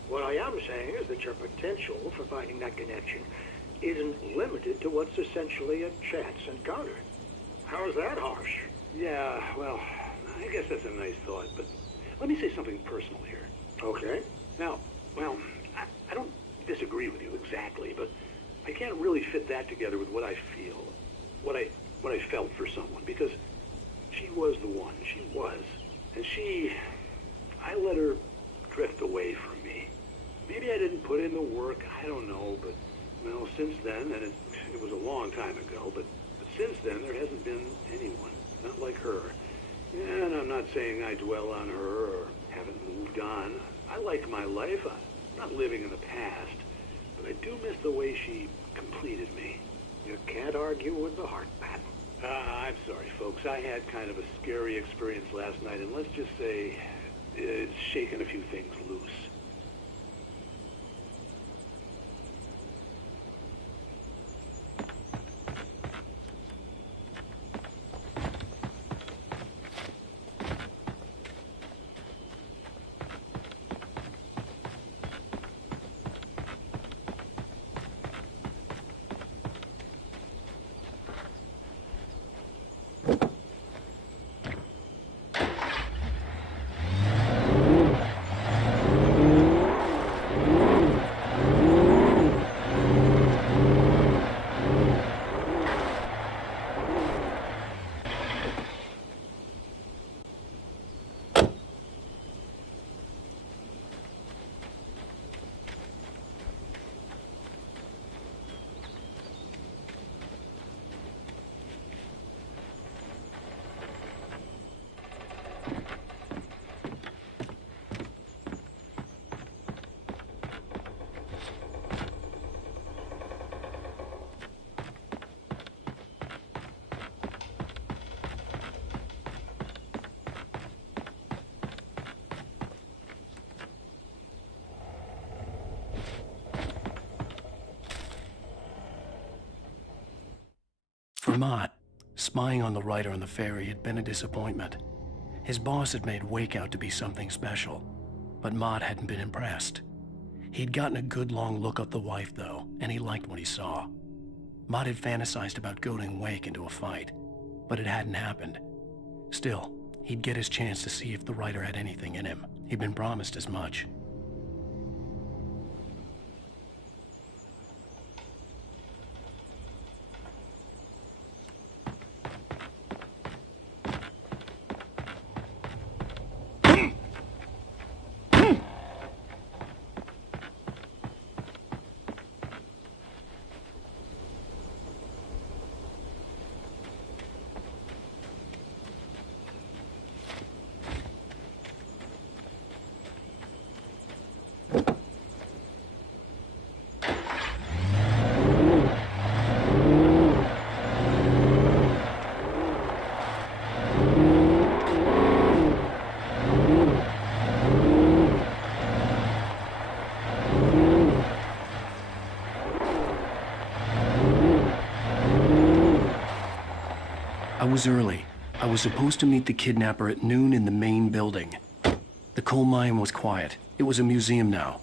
What I am saying is that your potential for finding that connection isn't limited to what's essentially a chance encounter. How's that harsh? Yeah, well, I guess that's a nice thought, but let me say something personal here. Okay. Now, well, I don't disagree with you exactly, but I can't really fit that together with what I feel, what I felt for someone, because she was the one. She was. And I let her drift away from me. Maybe I didn't put in the work, I don't know, but, well, since then, and it was a long time ago, but since then, there hasn't been anyone, not like her. And I'm not saying I dwell on her or haven't moved on. I like my life. I'm not living in the past, but I do miss the way she completed me. You can't argue with the heart, Pat. I'm sorry, folks. I had kind of a scary experience last night, and let's just say it's shaken a few things loose. For Mott, spying on the writer on the ferry had been a disappointment. His boss had made Wake out to be something special, but Mott hadn't been impressed. He'd gotten a good long look at the wife, though, and he liked what he saw. Mott had fantasized about goading Wake into a fight, but it hadn't happened. Still, he'd get his chance to see if the writer had anything in him. He'd been promised as much. I was early. I was supposed to meet the kidnapper at noon in the main building. The coal mine was quiet. It was a museum now.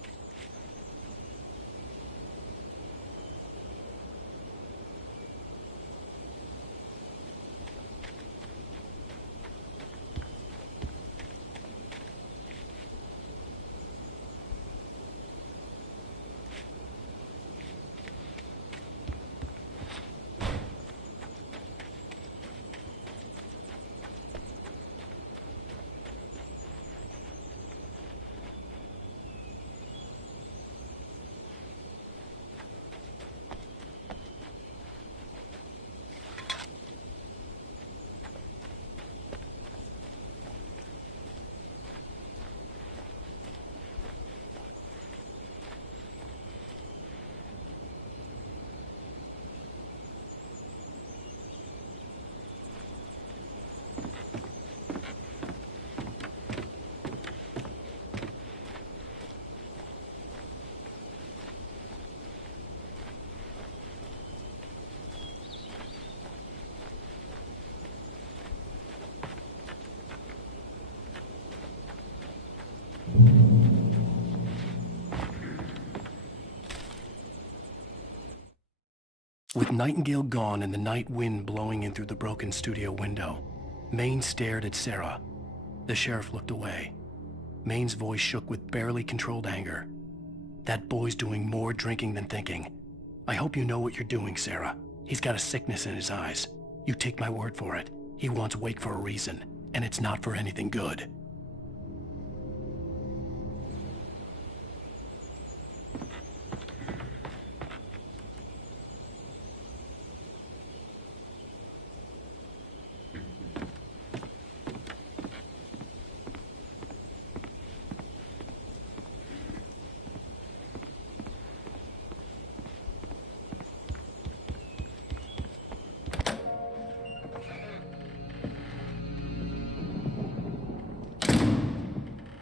With Nightingale gone and the night wind blowing in through the broken studio window, Maine stared at Sarah. The sheriff looked away. Maine's voice shook with barely controlled anger. That boy's doing more drinking than thinking. I hope you know what you're doing, Sarah. He's got a sickness in his eyes. You take my word for it. He wants Wake for a reason, and it's not for anything good.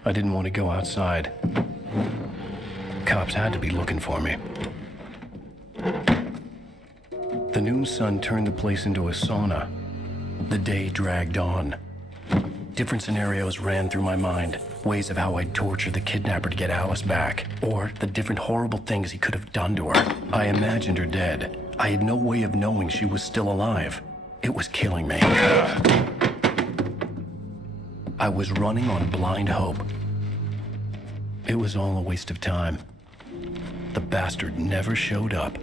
I didn't want to go outside. Cops had to be looking for me. The noon sun turned the place into a sauna. The day dragged on. Different scenarios ran through my mind. Ways of how I'd torture the kidnapper to get Alice back. Or the different horrible things he could have done to her. I imagined her dead. I had no way of knowing she was still alive. It was killing me. I was running on blind hope. It was all a waste of time. The bastard never showed up.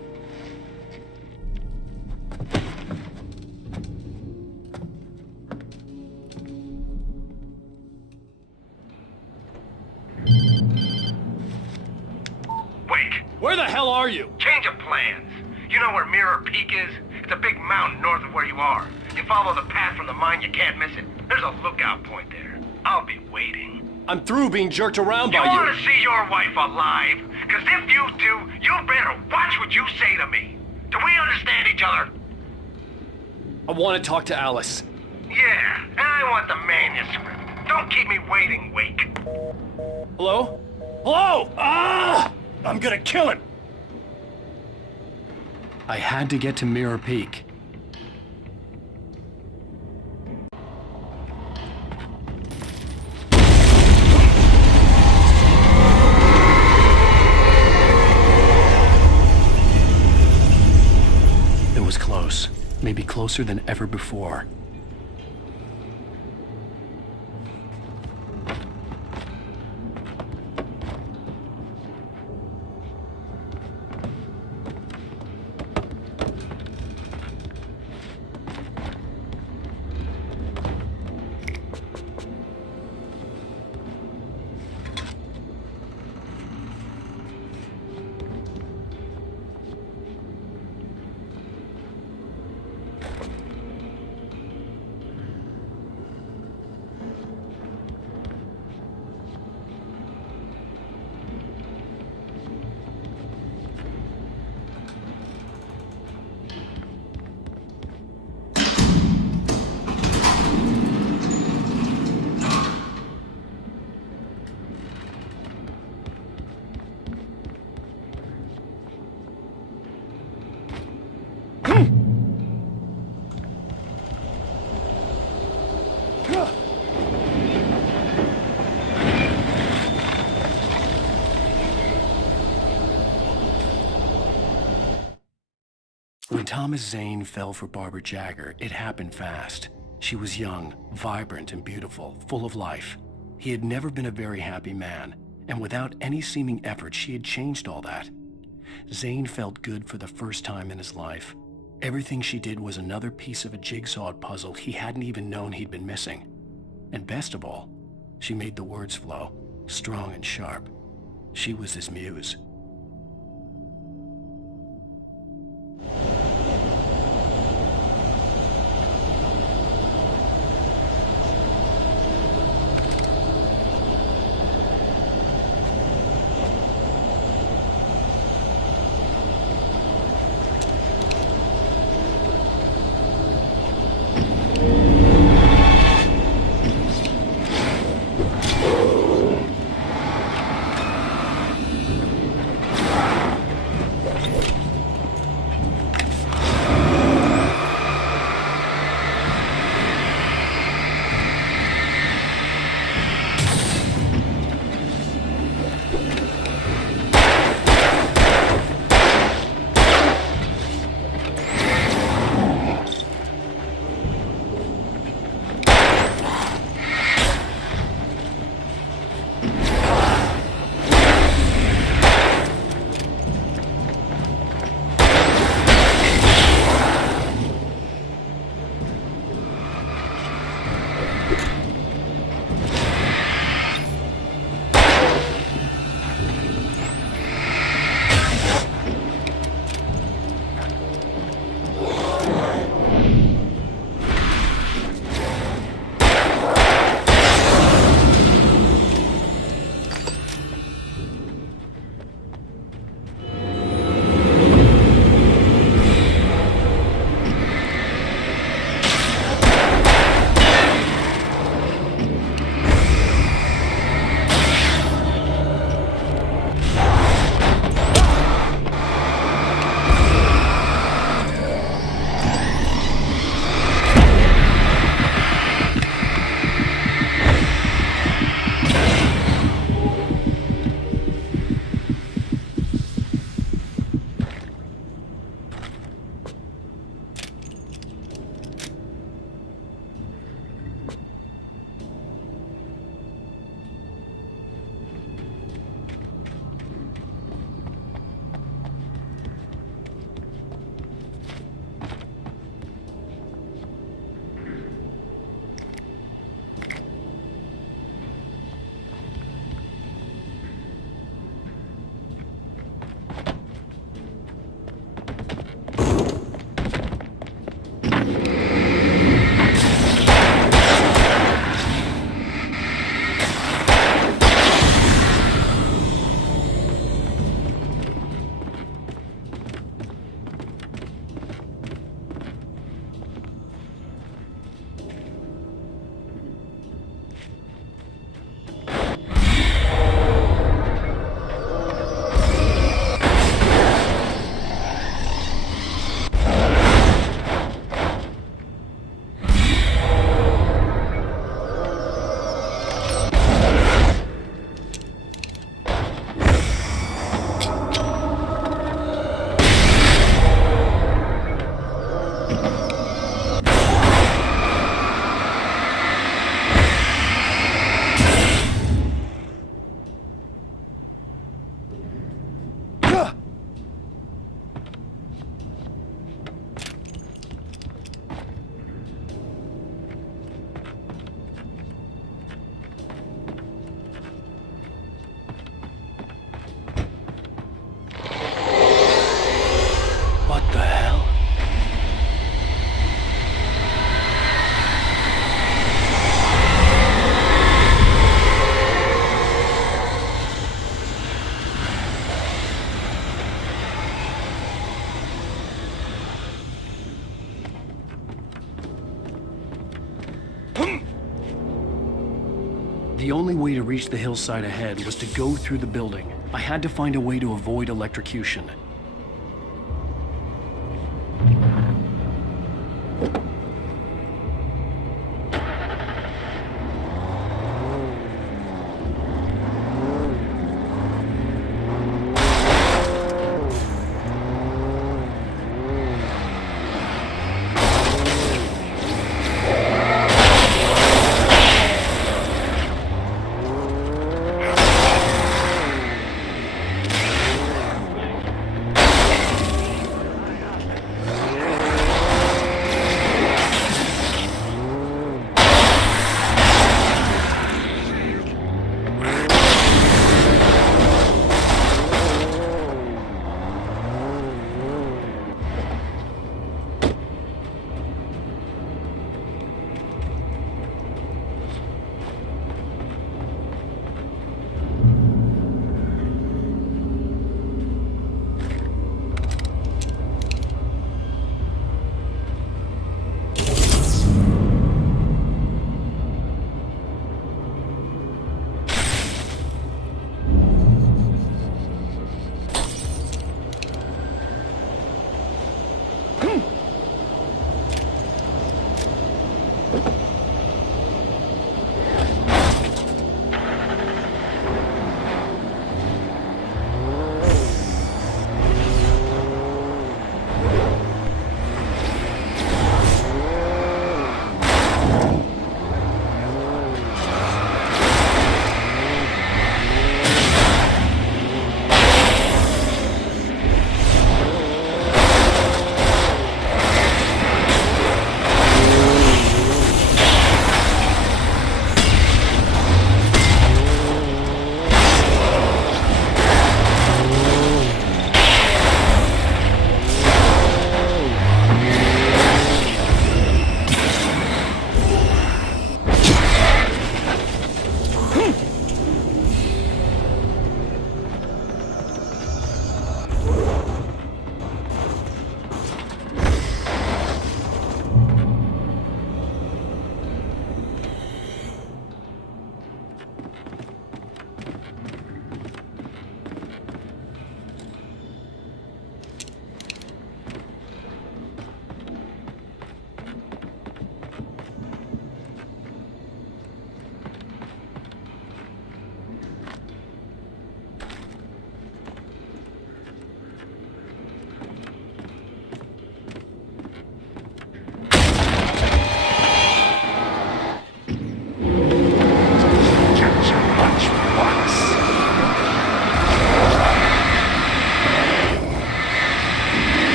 Wake! Where the hell are you? Change of plans. You know where Mirror Peak is? It's a big mountain north of where you are. You follow the path from the mine, you can't miss it. There's a lookout point there. I'll be waiting. I'm through being jerked around by You you. want to see your wife alive? Because if you do, you better watch what you say to me. Do we understand each other? I want to talk to Alice. Yeah, and I want the manuscript. Don't keep me waiting, Wake. Hello? Hello! Ah! I'm gonna kill him! I had to get to Mirror Peak. It was close, maybe closer than ever before. When Thomas Zane fell for Barbara Jagger, it happened fast. She was young, vibrant, and beautiful, full of life. He had never been a very happy man, and without any seeming effort, she had changed all that. Zane felt good for the first time in his life. Everything she did was another piece of a jigsaw puzzle he hadn't even known he'd been missing. And best of all, she made the words flow, strong and sharp. She was his muse. The only way to reach the hillside ahead was to go through the building. I had to find a way to avoid electrocution.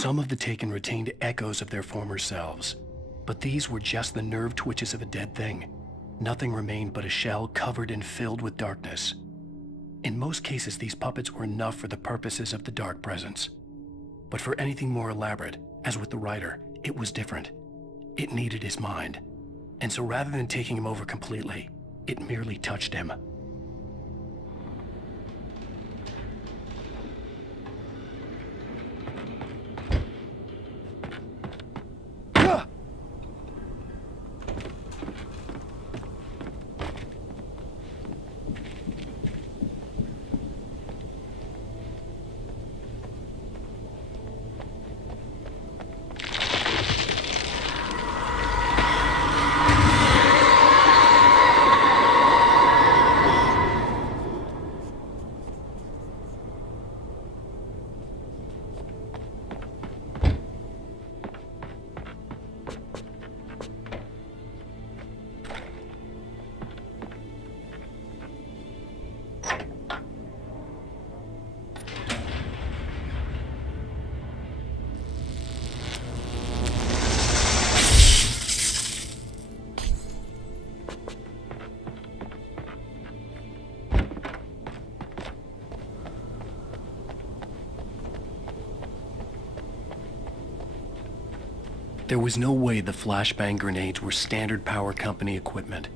Some of the taken retained echoes of their former selves, but these were just the nerve twitches of a dead thing. Nothing remained but a shell covered and filled with darkness. In most cases, these puppets were enough for the purposes of the dark presence. But for anything more elaborate, as with the writer, it was different. It needed his mind. And so rather than taking him over completely, it merely touched him. There was no way the flashbang grenades were standard power company equipment.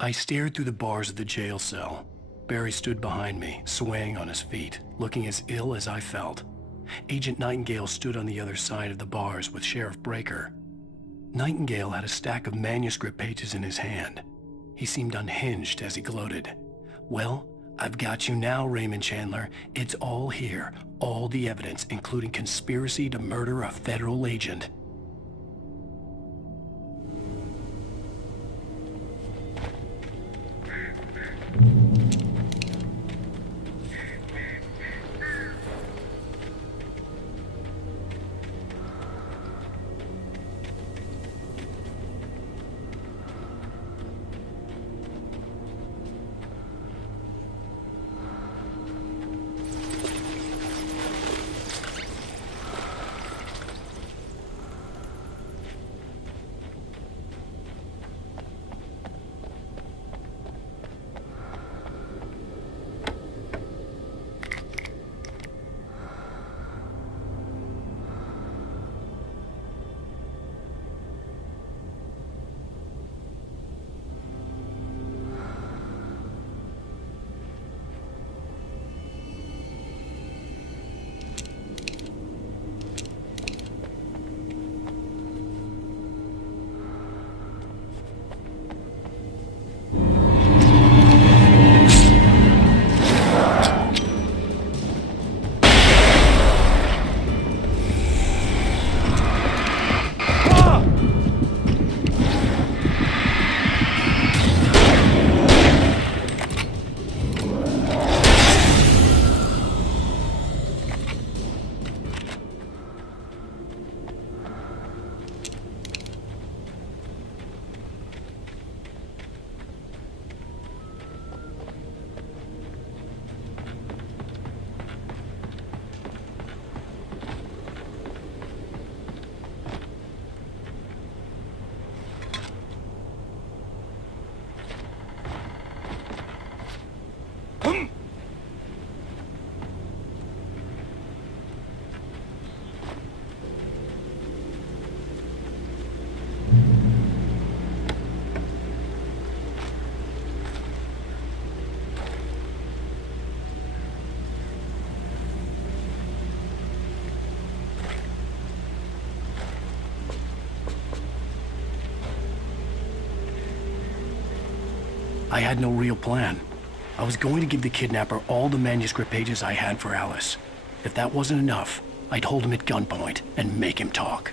I stared through the bars of the jail cell. Barry stood behind me, swaying on his feet, looking as ill as I felt. Agent Nightingale stood on the other side of the bars with Sheriff Breaker. Nightingale had a stack of manuscript pages in his hand. He seemed unhinged as he gloated. "Well, I've got you now, Raymond Chandler. It's all here. All the evidence, including conspiracy to murder a federal agent." I had no real plan. I was going to give the kidnapper all the manuscript pages I had for Alice. If that wasn't enough, I'd hold him at gunpoint and make him talk.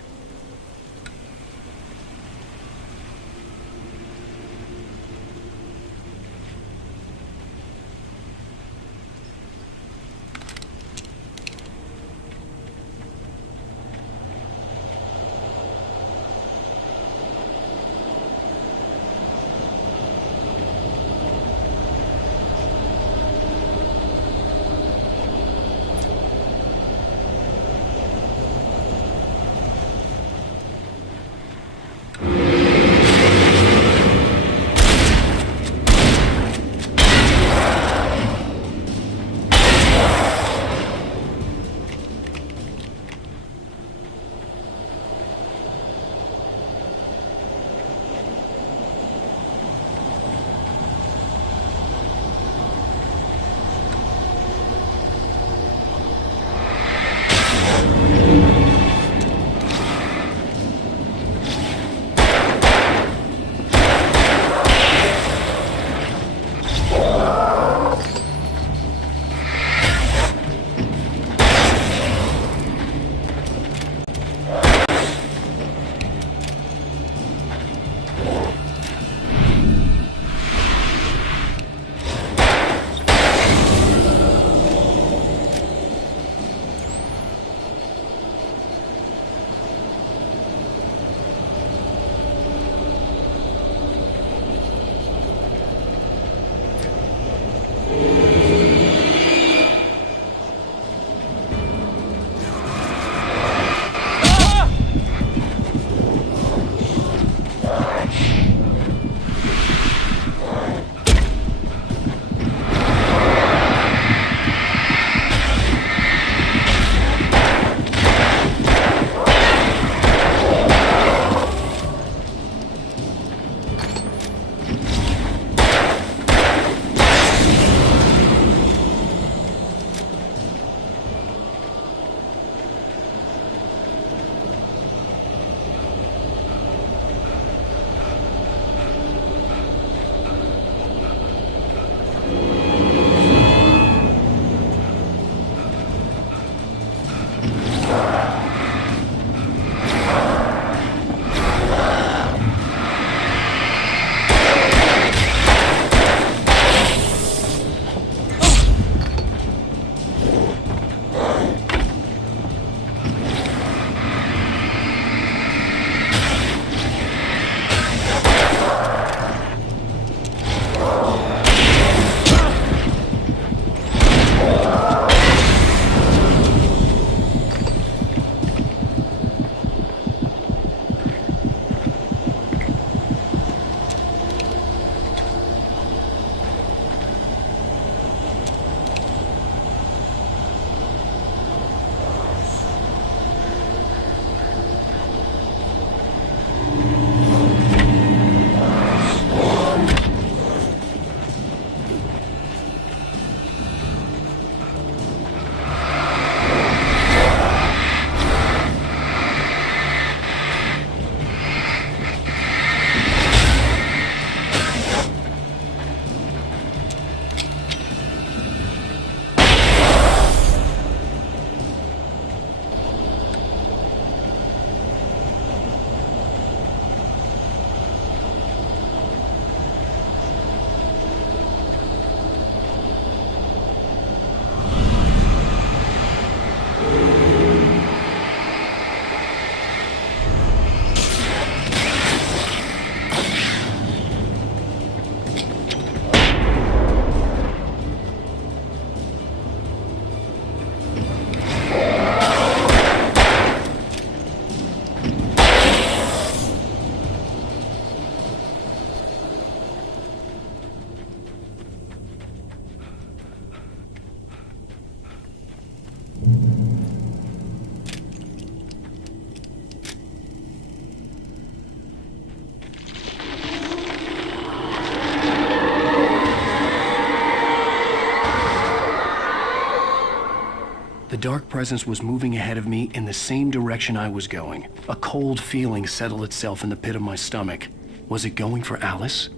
The dark presence was moving ahead of me in the same direction I was going. A cold feeling settled itself in the pit of my stomach. Was it going for Alice?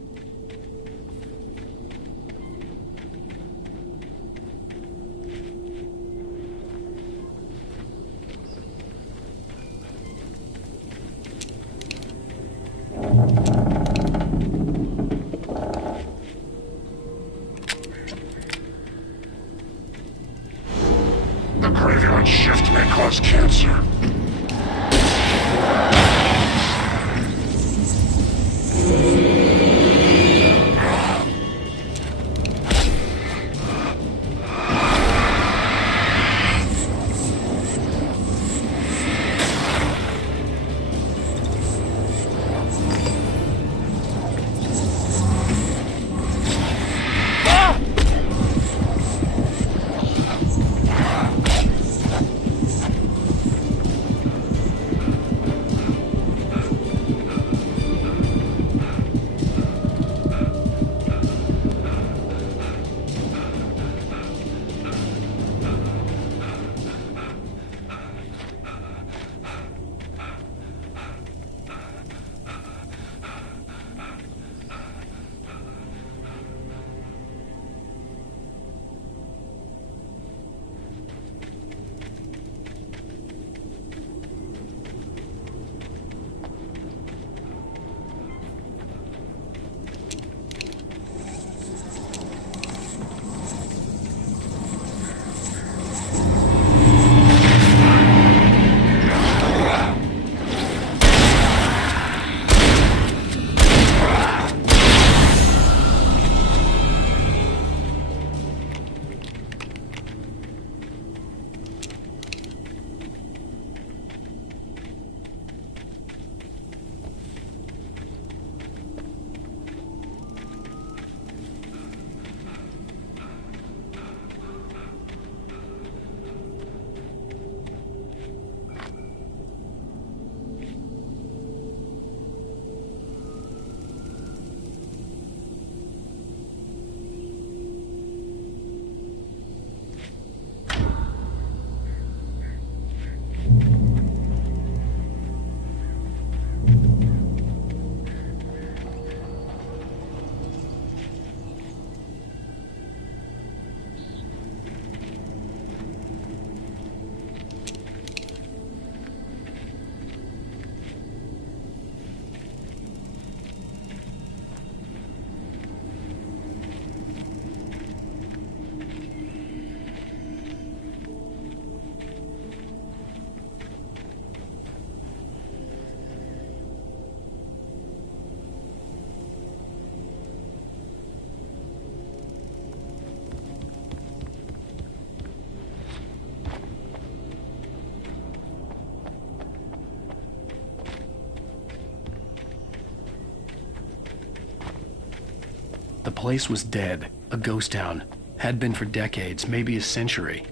The place was dead, a ghost town. Had been for decades, maybe a century.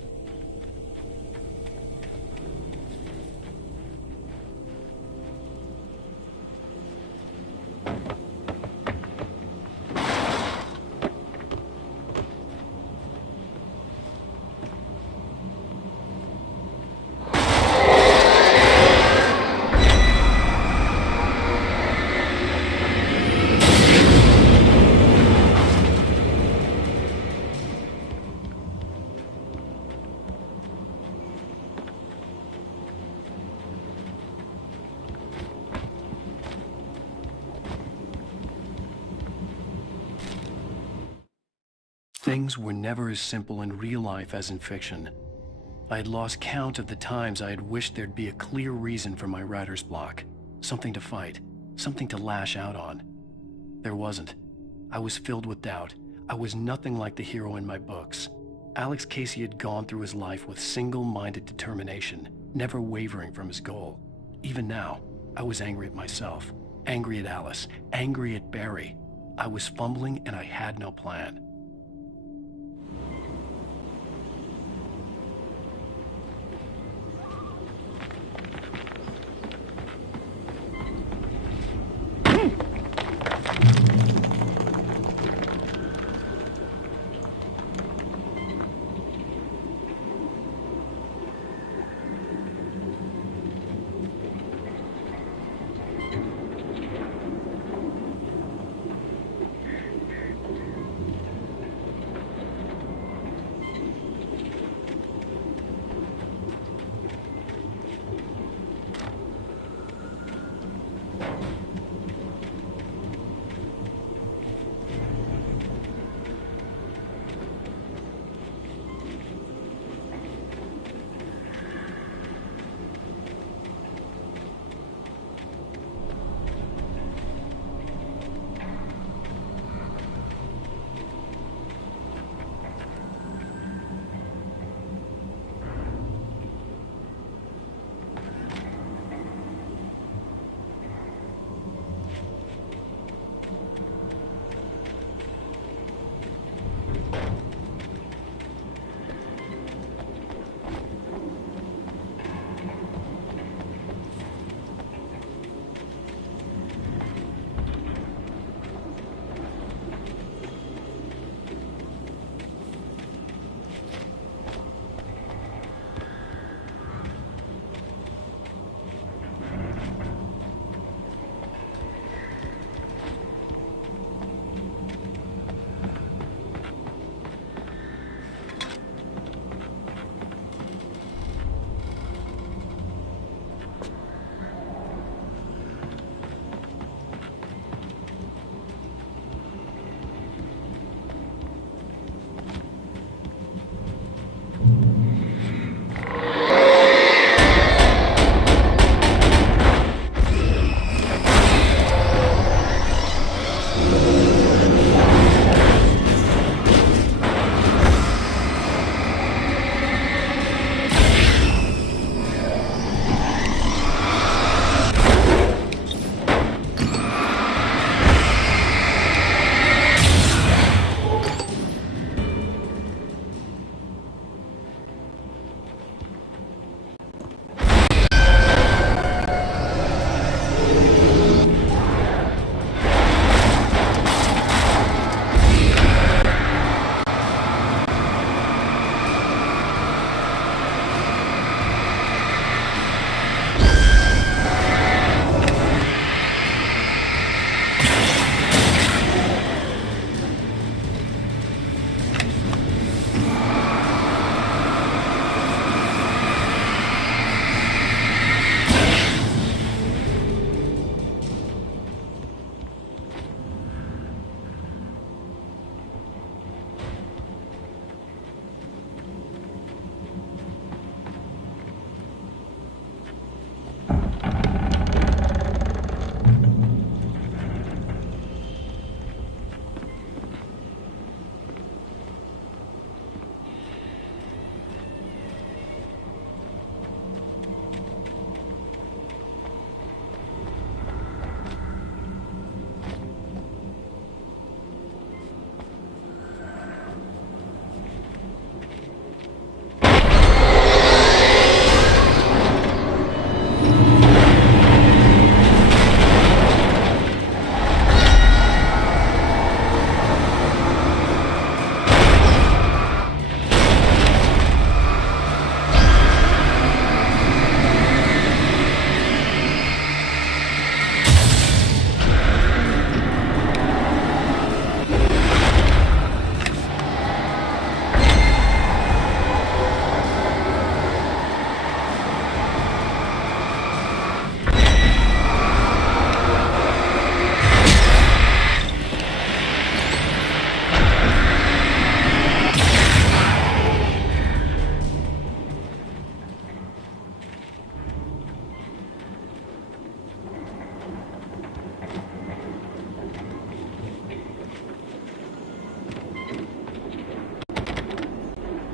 Things were never as simple in real life as in fiction. I had lost count of the times I had wished there'd be a clear reason for my writer's block. Something to fight, something to lash out on. There wasn't. I was filled with doubt. I was nothing like the hero in my books. Alex Casey had gone through his life with single-minded determination, never wavering from his goal. Even now, I was angry at myself, angry at Alice, angry at Barry. I was fumbling and I had no plan.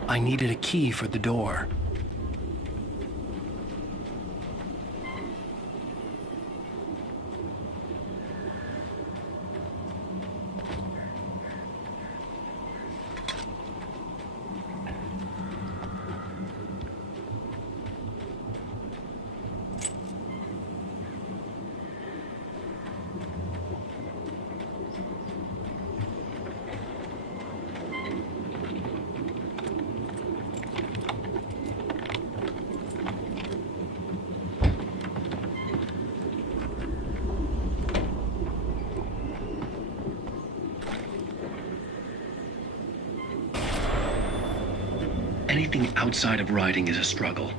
I needed a key for the door. Anything outside of writing is a struggle.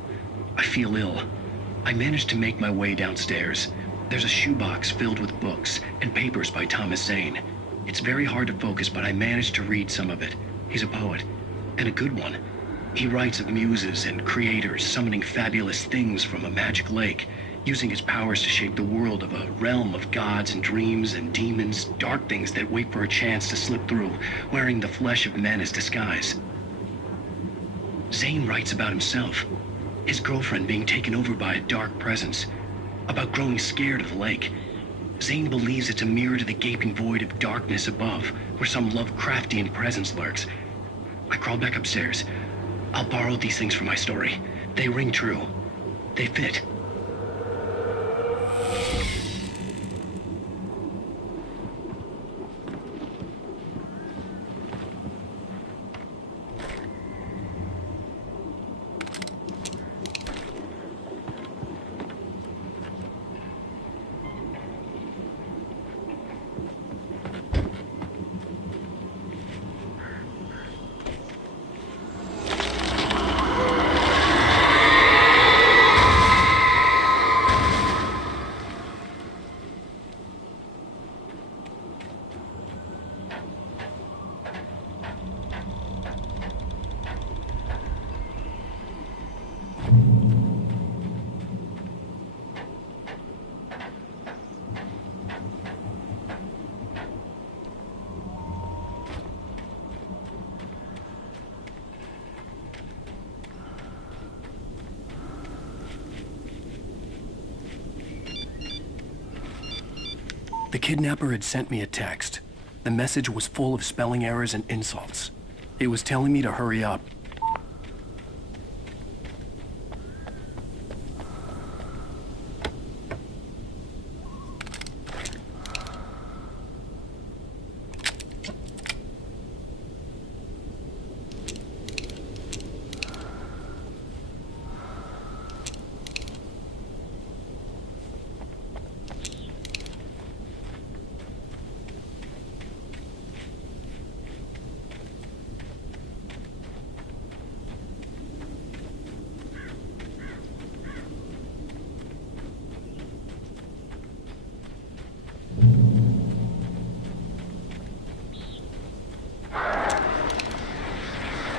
I feel ill. I managed to make my way downstairs. There's a shoebox filled with books and papers by Thomas Zane. It's very hard to focus, but I managed to read some of it. He's a poet, and a good one. He writes of muses and creators summoning fabulous things from a magic lake, using his powers to shape the world of a realm of gods and dreams and demons, dark things that wait for a chance to slip through, wearing the flesh of men as disguise. Zane writes about himself, his girlfriend being taken over by a dark presence, about growing scared of the lake. Zane believes it's a mirror to the gaping void of darkness above, where some Lovecraftian presence lurks. I crawled back upstairs. I'll borrow these things for my story. They ring true. They fit. The kidnapper had sent me a text. The message was full of spelling errors and insults. It was telling me to hurry up.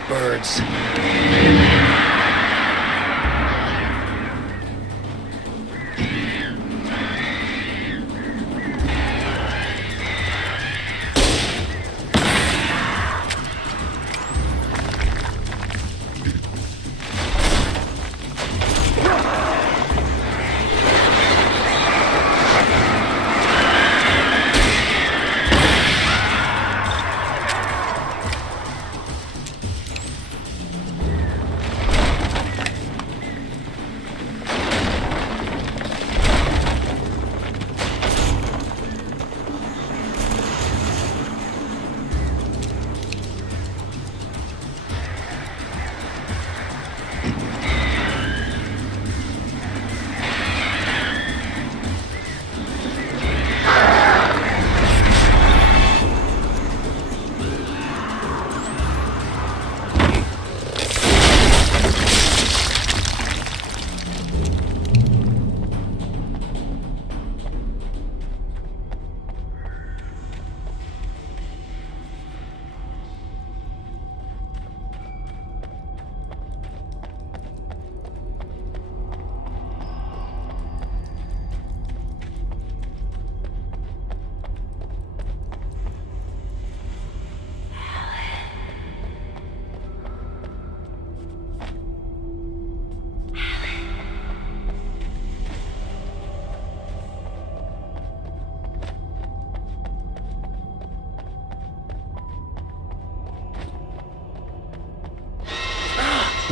Birds.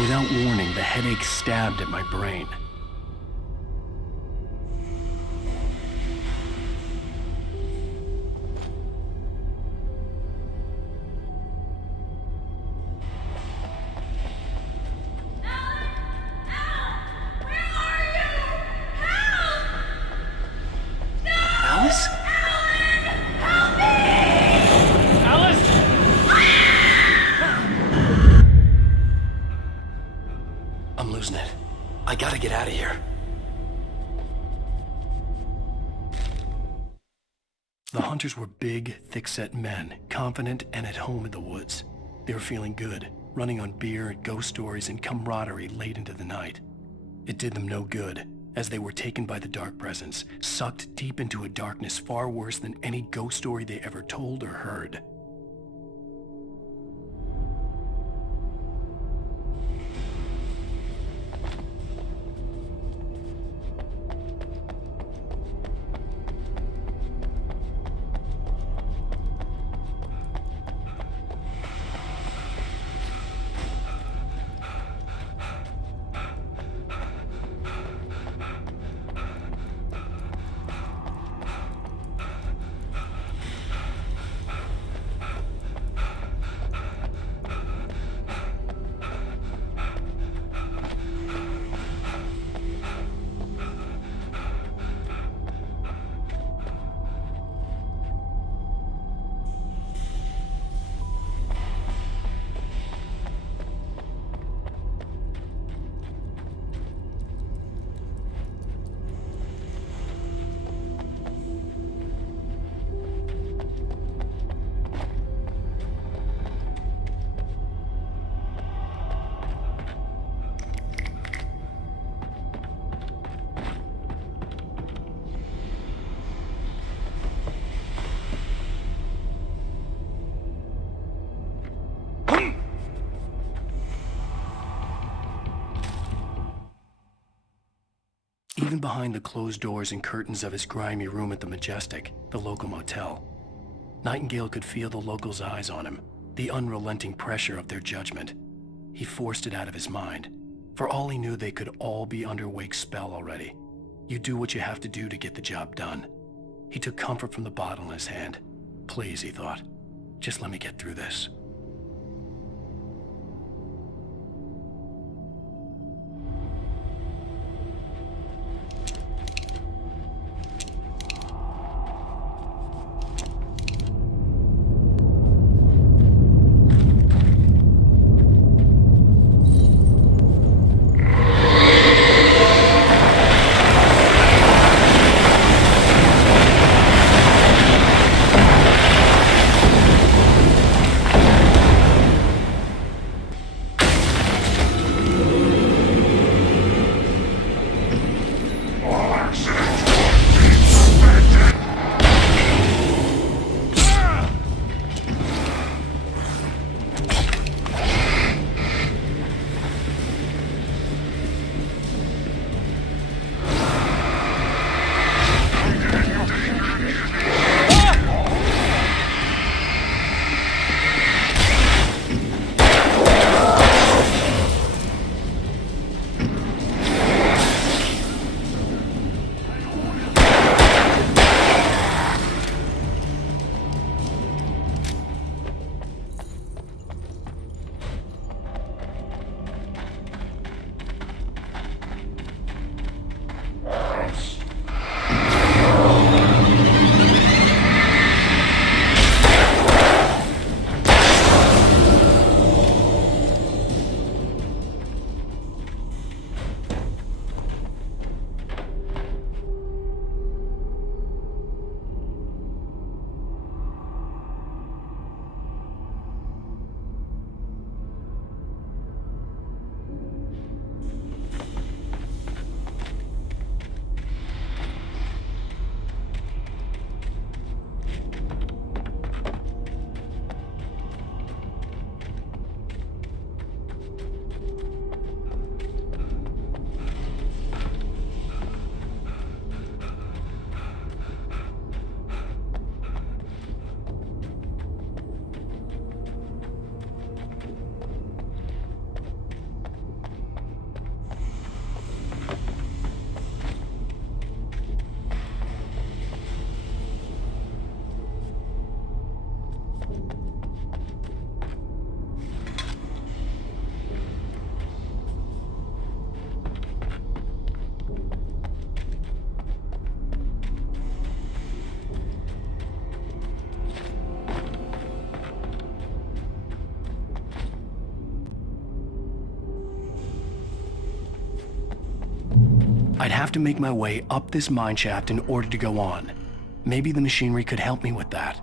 Without warning, the headache stabbed at my brain. Alice? I'm losing it. I gotta get out of here. The hunters were big, thick-set men, confident and at home in the woods. They were feeling good, running on beer, ghost stories, and camaraderie late into the night. It did them no good, as they were taken by the dark presence, sucked deep into a darkness far worse than any ghost story they ever told or heard. Even behind the closed doors and curtains of his grimy room at the Majestic, the local motel, Nightingale could feel the locals' eyes on him, the unrelenting pressure of their judgment. He forced it out of his mind. For all he knew, they could all be under Wake's spell already. You do what you have to do to get the job done. He took comfort from the bottle in his hand. Please, he thought, just let me get through this. I'd have to make my way up this mine shaft in order to go on. Maybe the machinery could help me with that.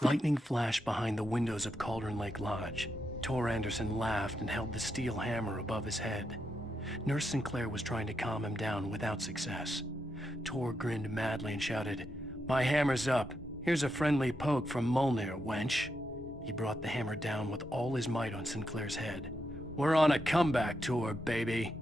Lightning flashed behind the windows of Cauldron Lake Lodge. Tor Anderson laughed and held the steel hammer above his head. Nurse Sinclair was trying to calm him down without success. Tor grinned madly and shouted, "My hammer's up. Here's a friendly poke from Molnir, wench." He brought the hammer down with all his might on Sinclair's head. "We're on a comeback tour, baby."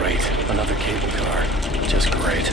Great. Another cable car. Just great.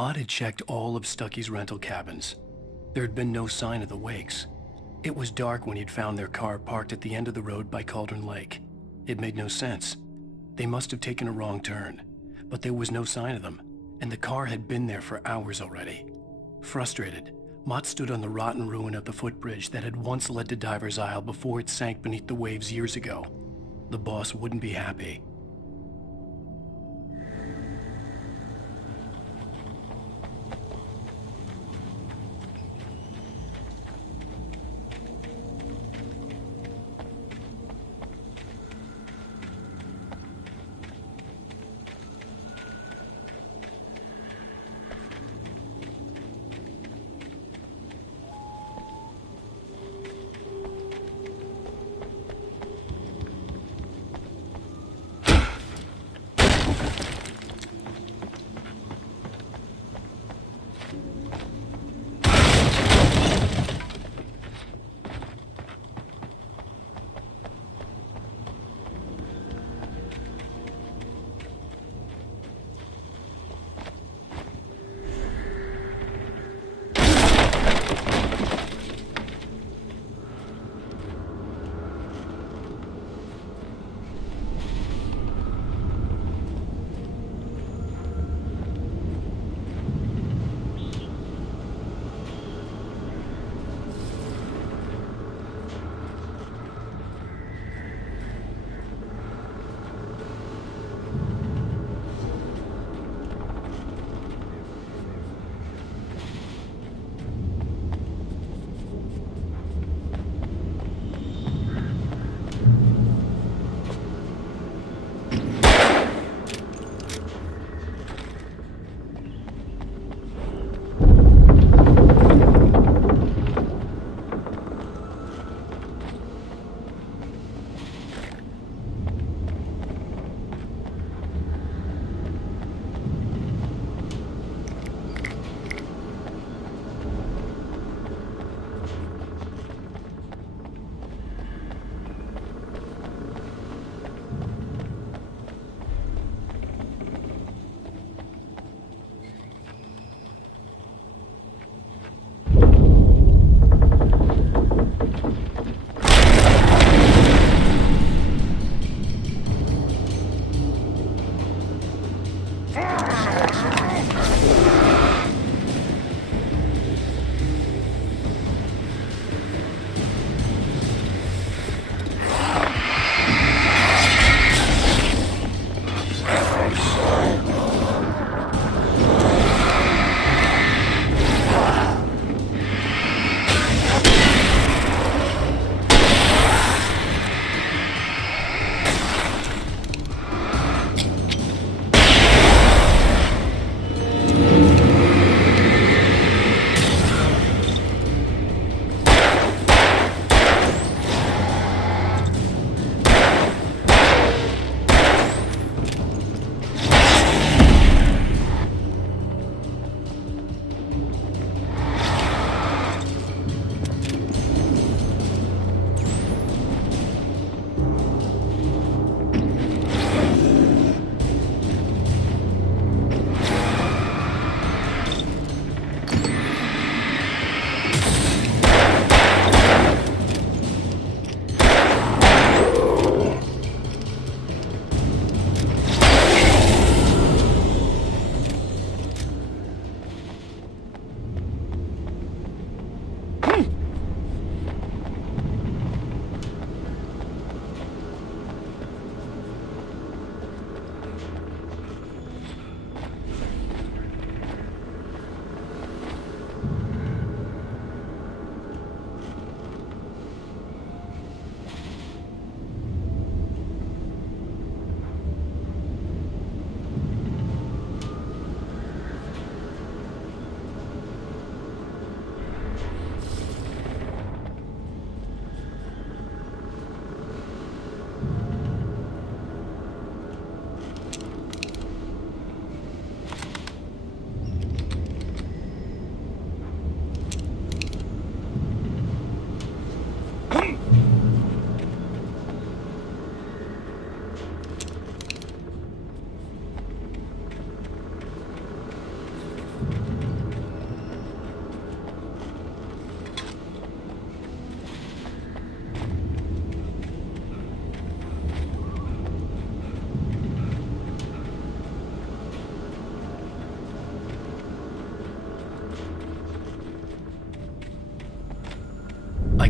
Mott had checked all of Stucky's rental cabins. There had been no sign of the Wakes. It was dark when he'd found their car parked at the end of the road by Cauldron Lake. It made no sense. They must have taken a wrong turn, but there was no sign of them, and the car had been there for hours already. Frustrated, Mott stood on the rotten ruin of the footbridge that had once led to Diver's Isle before it sank beneath the waves years ago. The boss wouldn't be happy.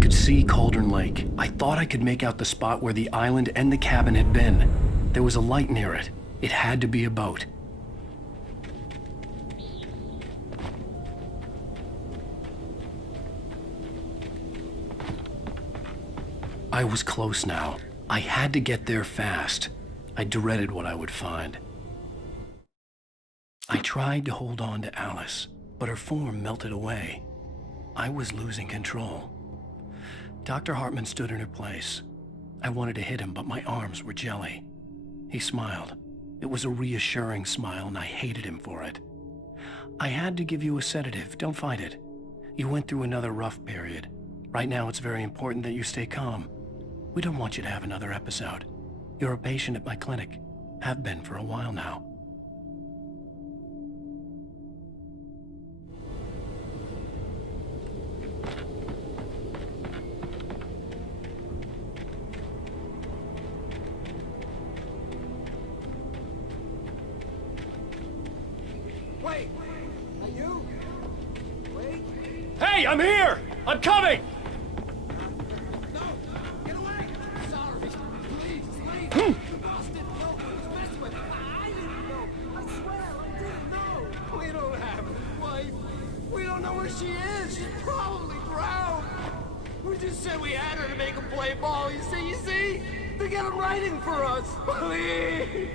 could see Cauldron Lake. I thought I could make out the spot where the island and the cabin had been. There was a light near it. It had to be a boat. I was close now. I had to get there fast. I dreaded what I would find. I tried to hold on to Alice, but her form melted away. I was losing control. Dr. Hartman stood in her place. I wanted to hit him, but my arms were jelly. He smiled. It was a reassuring smile, and I hated him for it. I had to give you a sedative. Don't fight it. You went through another rough period. Right now, it's very important that you stay calm. We don't want you to have another episode. You're a patient at my clinic. Have been for a while now. Wait! Are you? Wait! Hey, I'm here! I'm coming! No! Get away! Sorry. Please, leave! The boss didn't know who he was messing with. I didn't know. I swear, I didn't know. We don't have a wife. We don't know where she is. She's probably drowned. We just said we had her to make him play ball. You see? They got him writing for us. Please!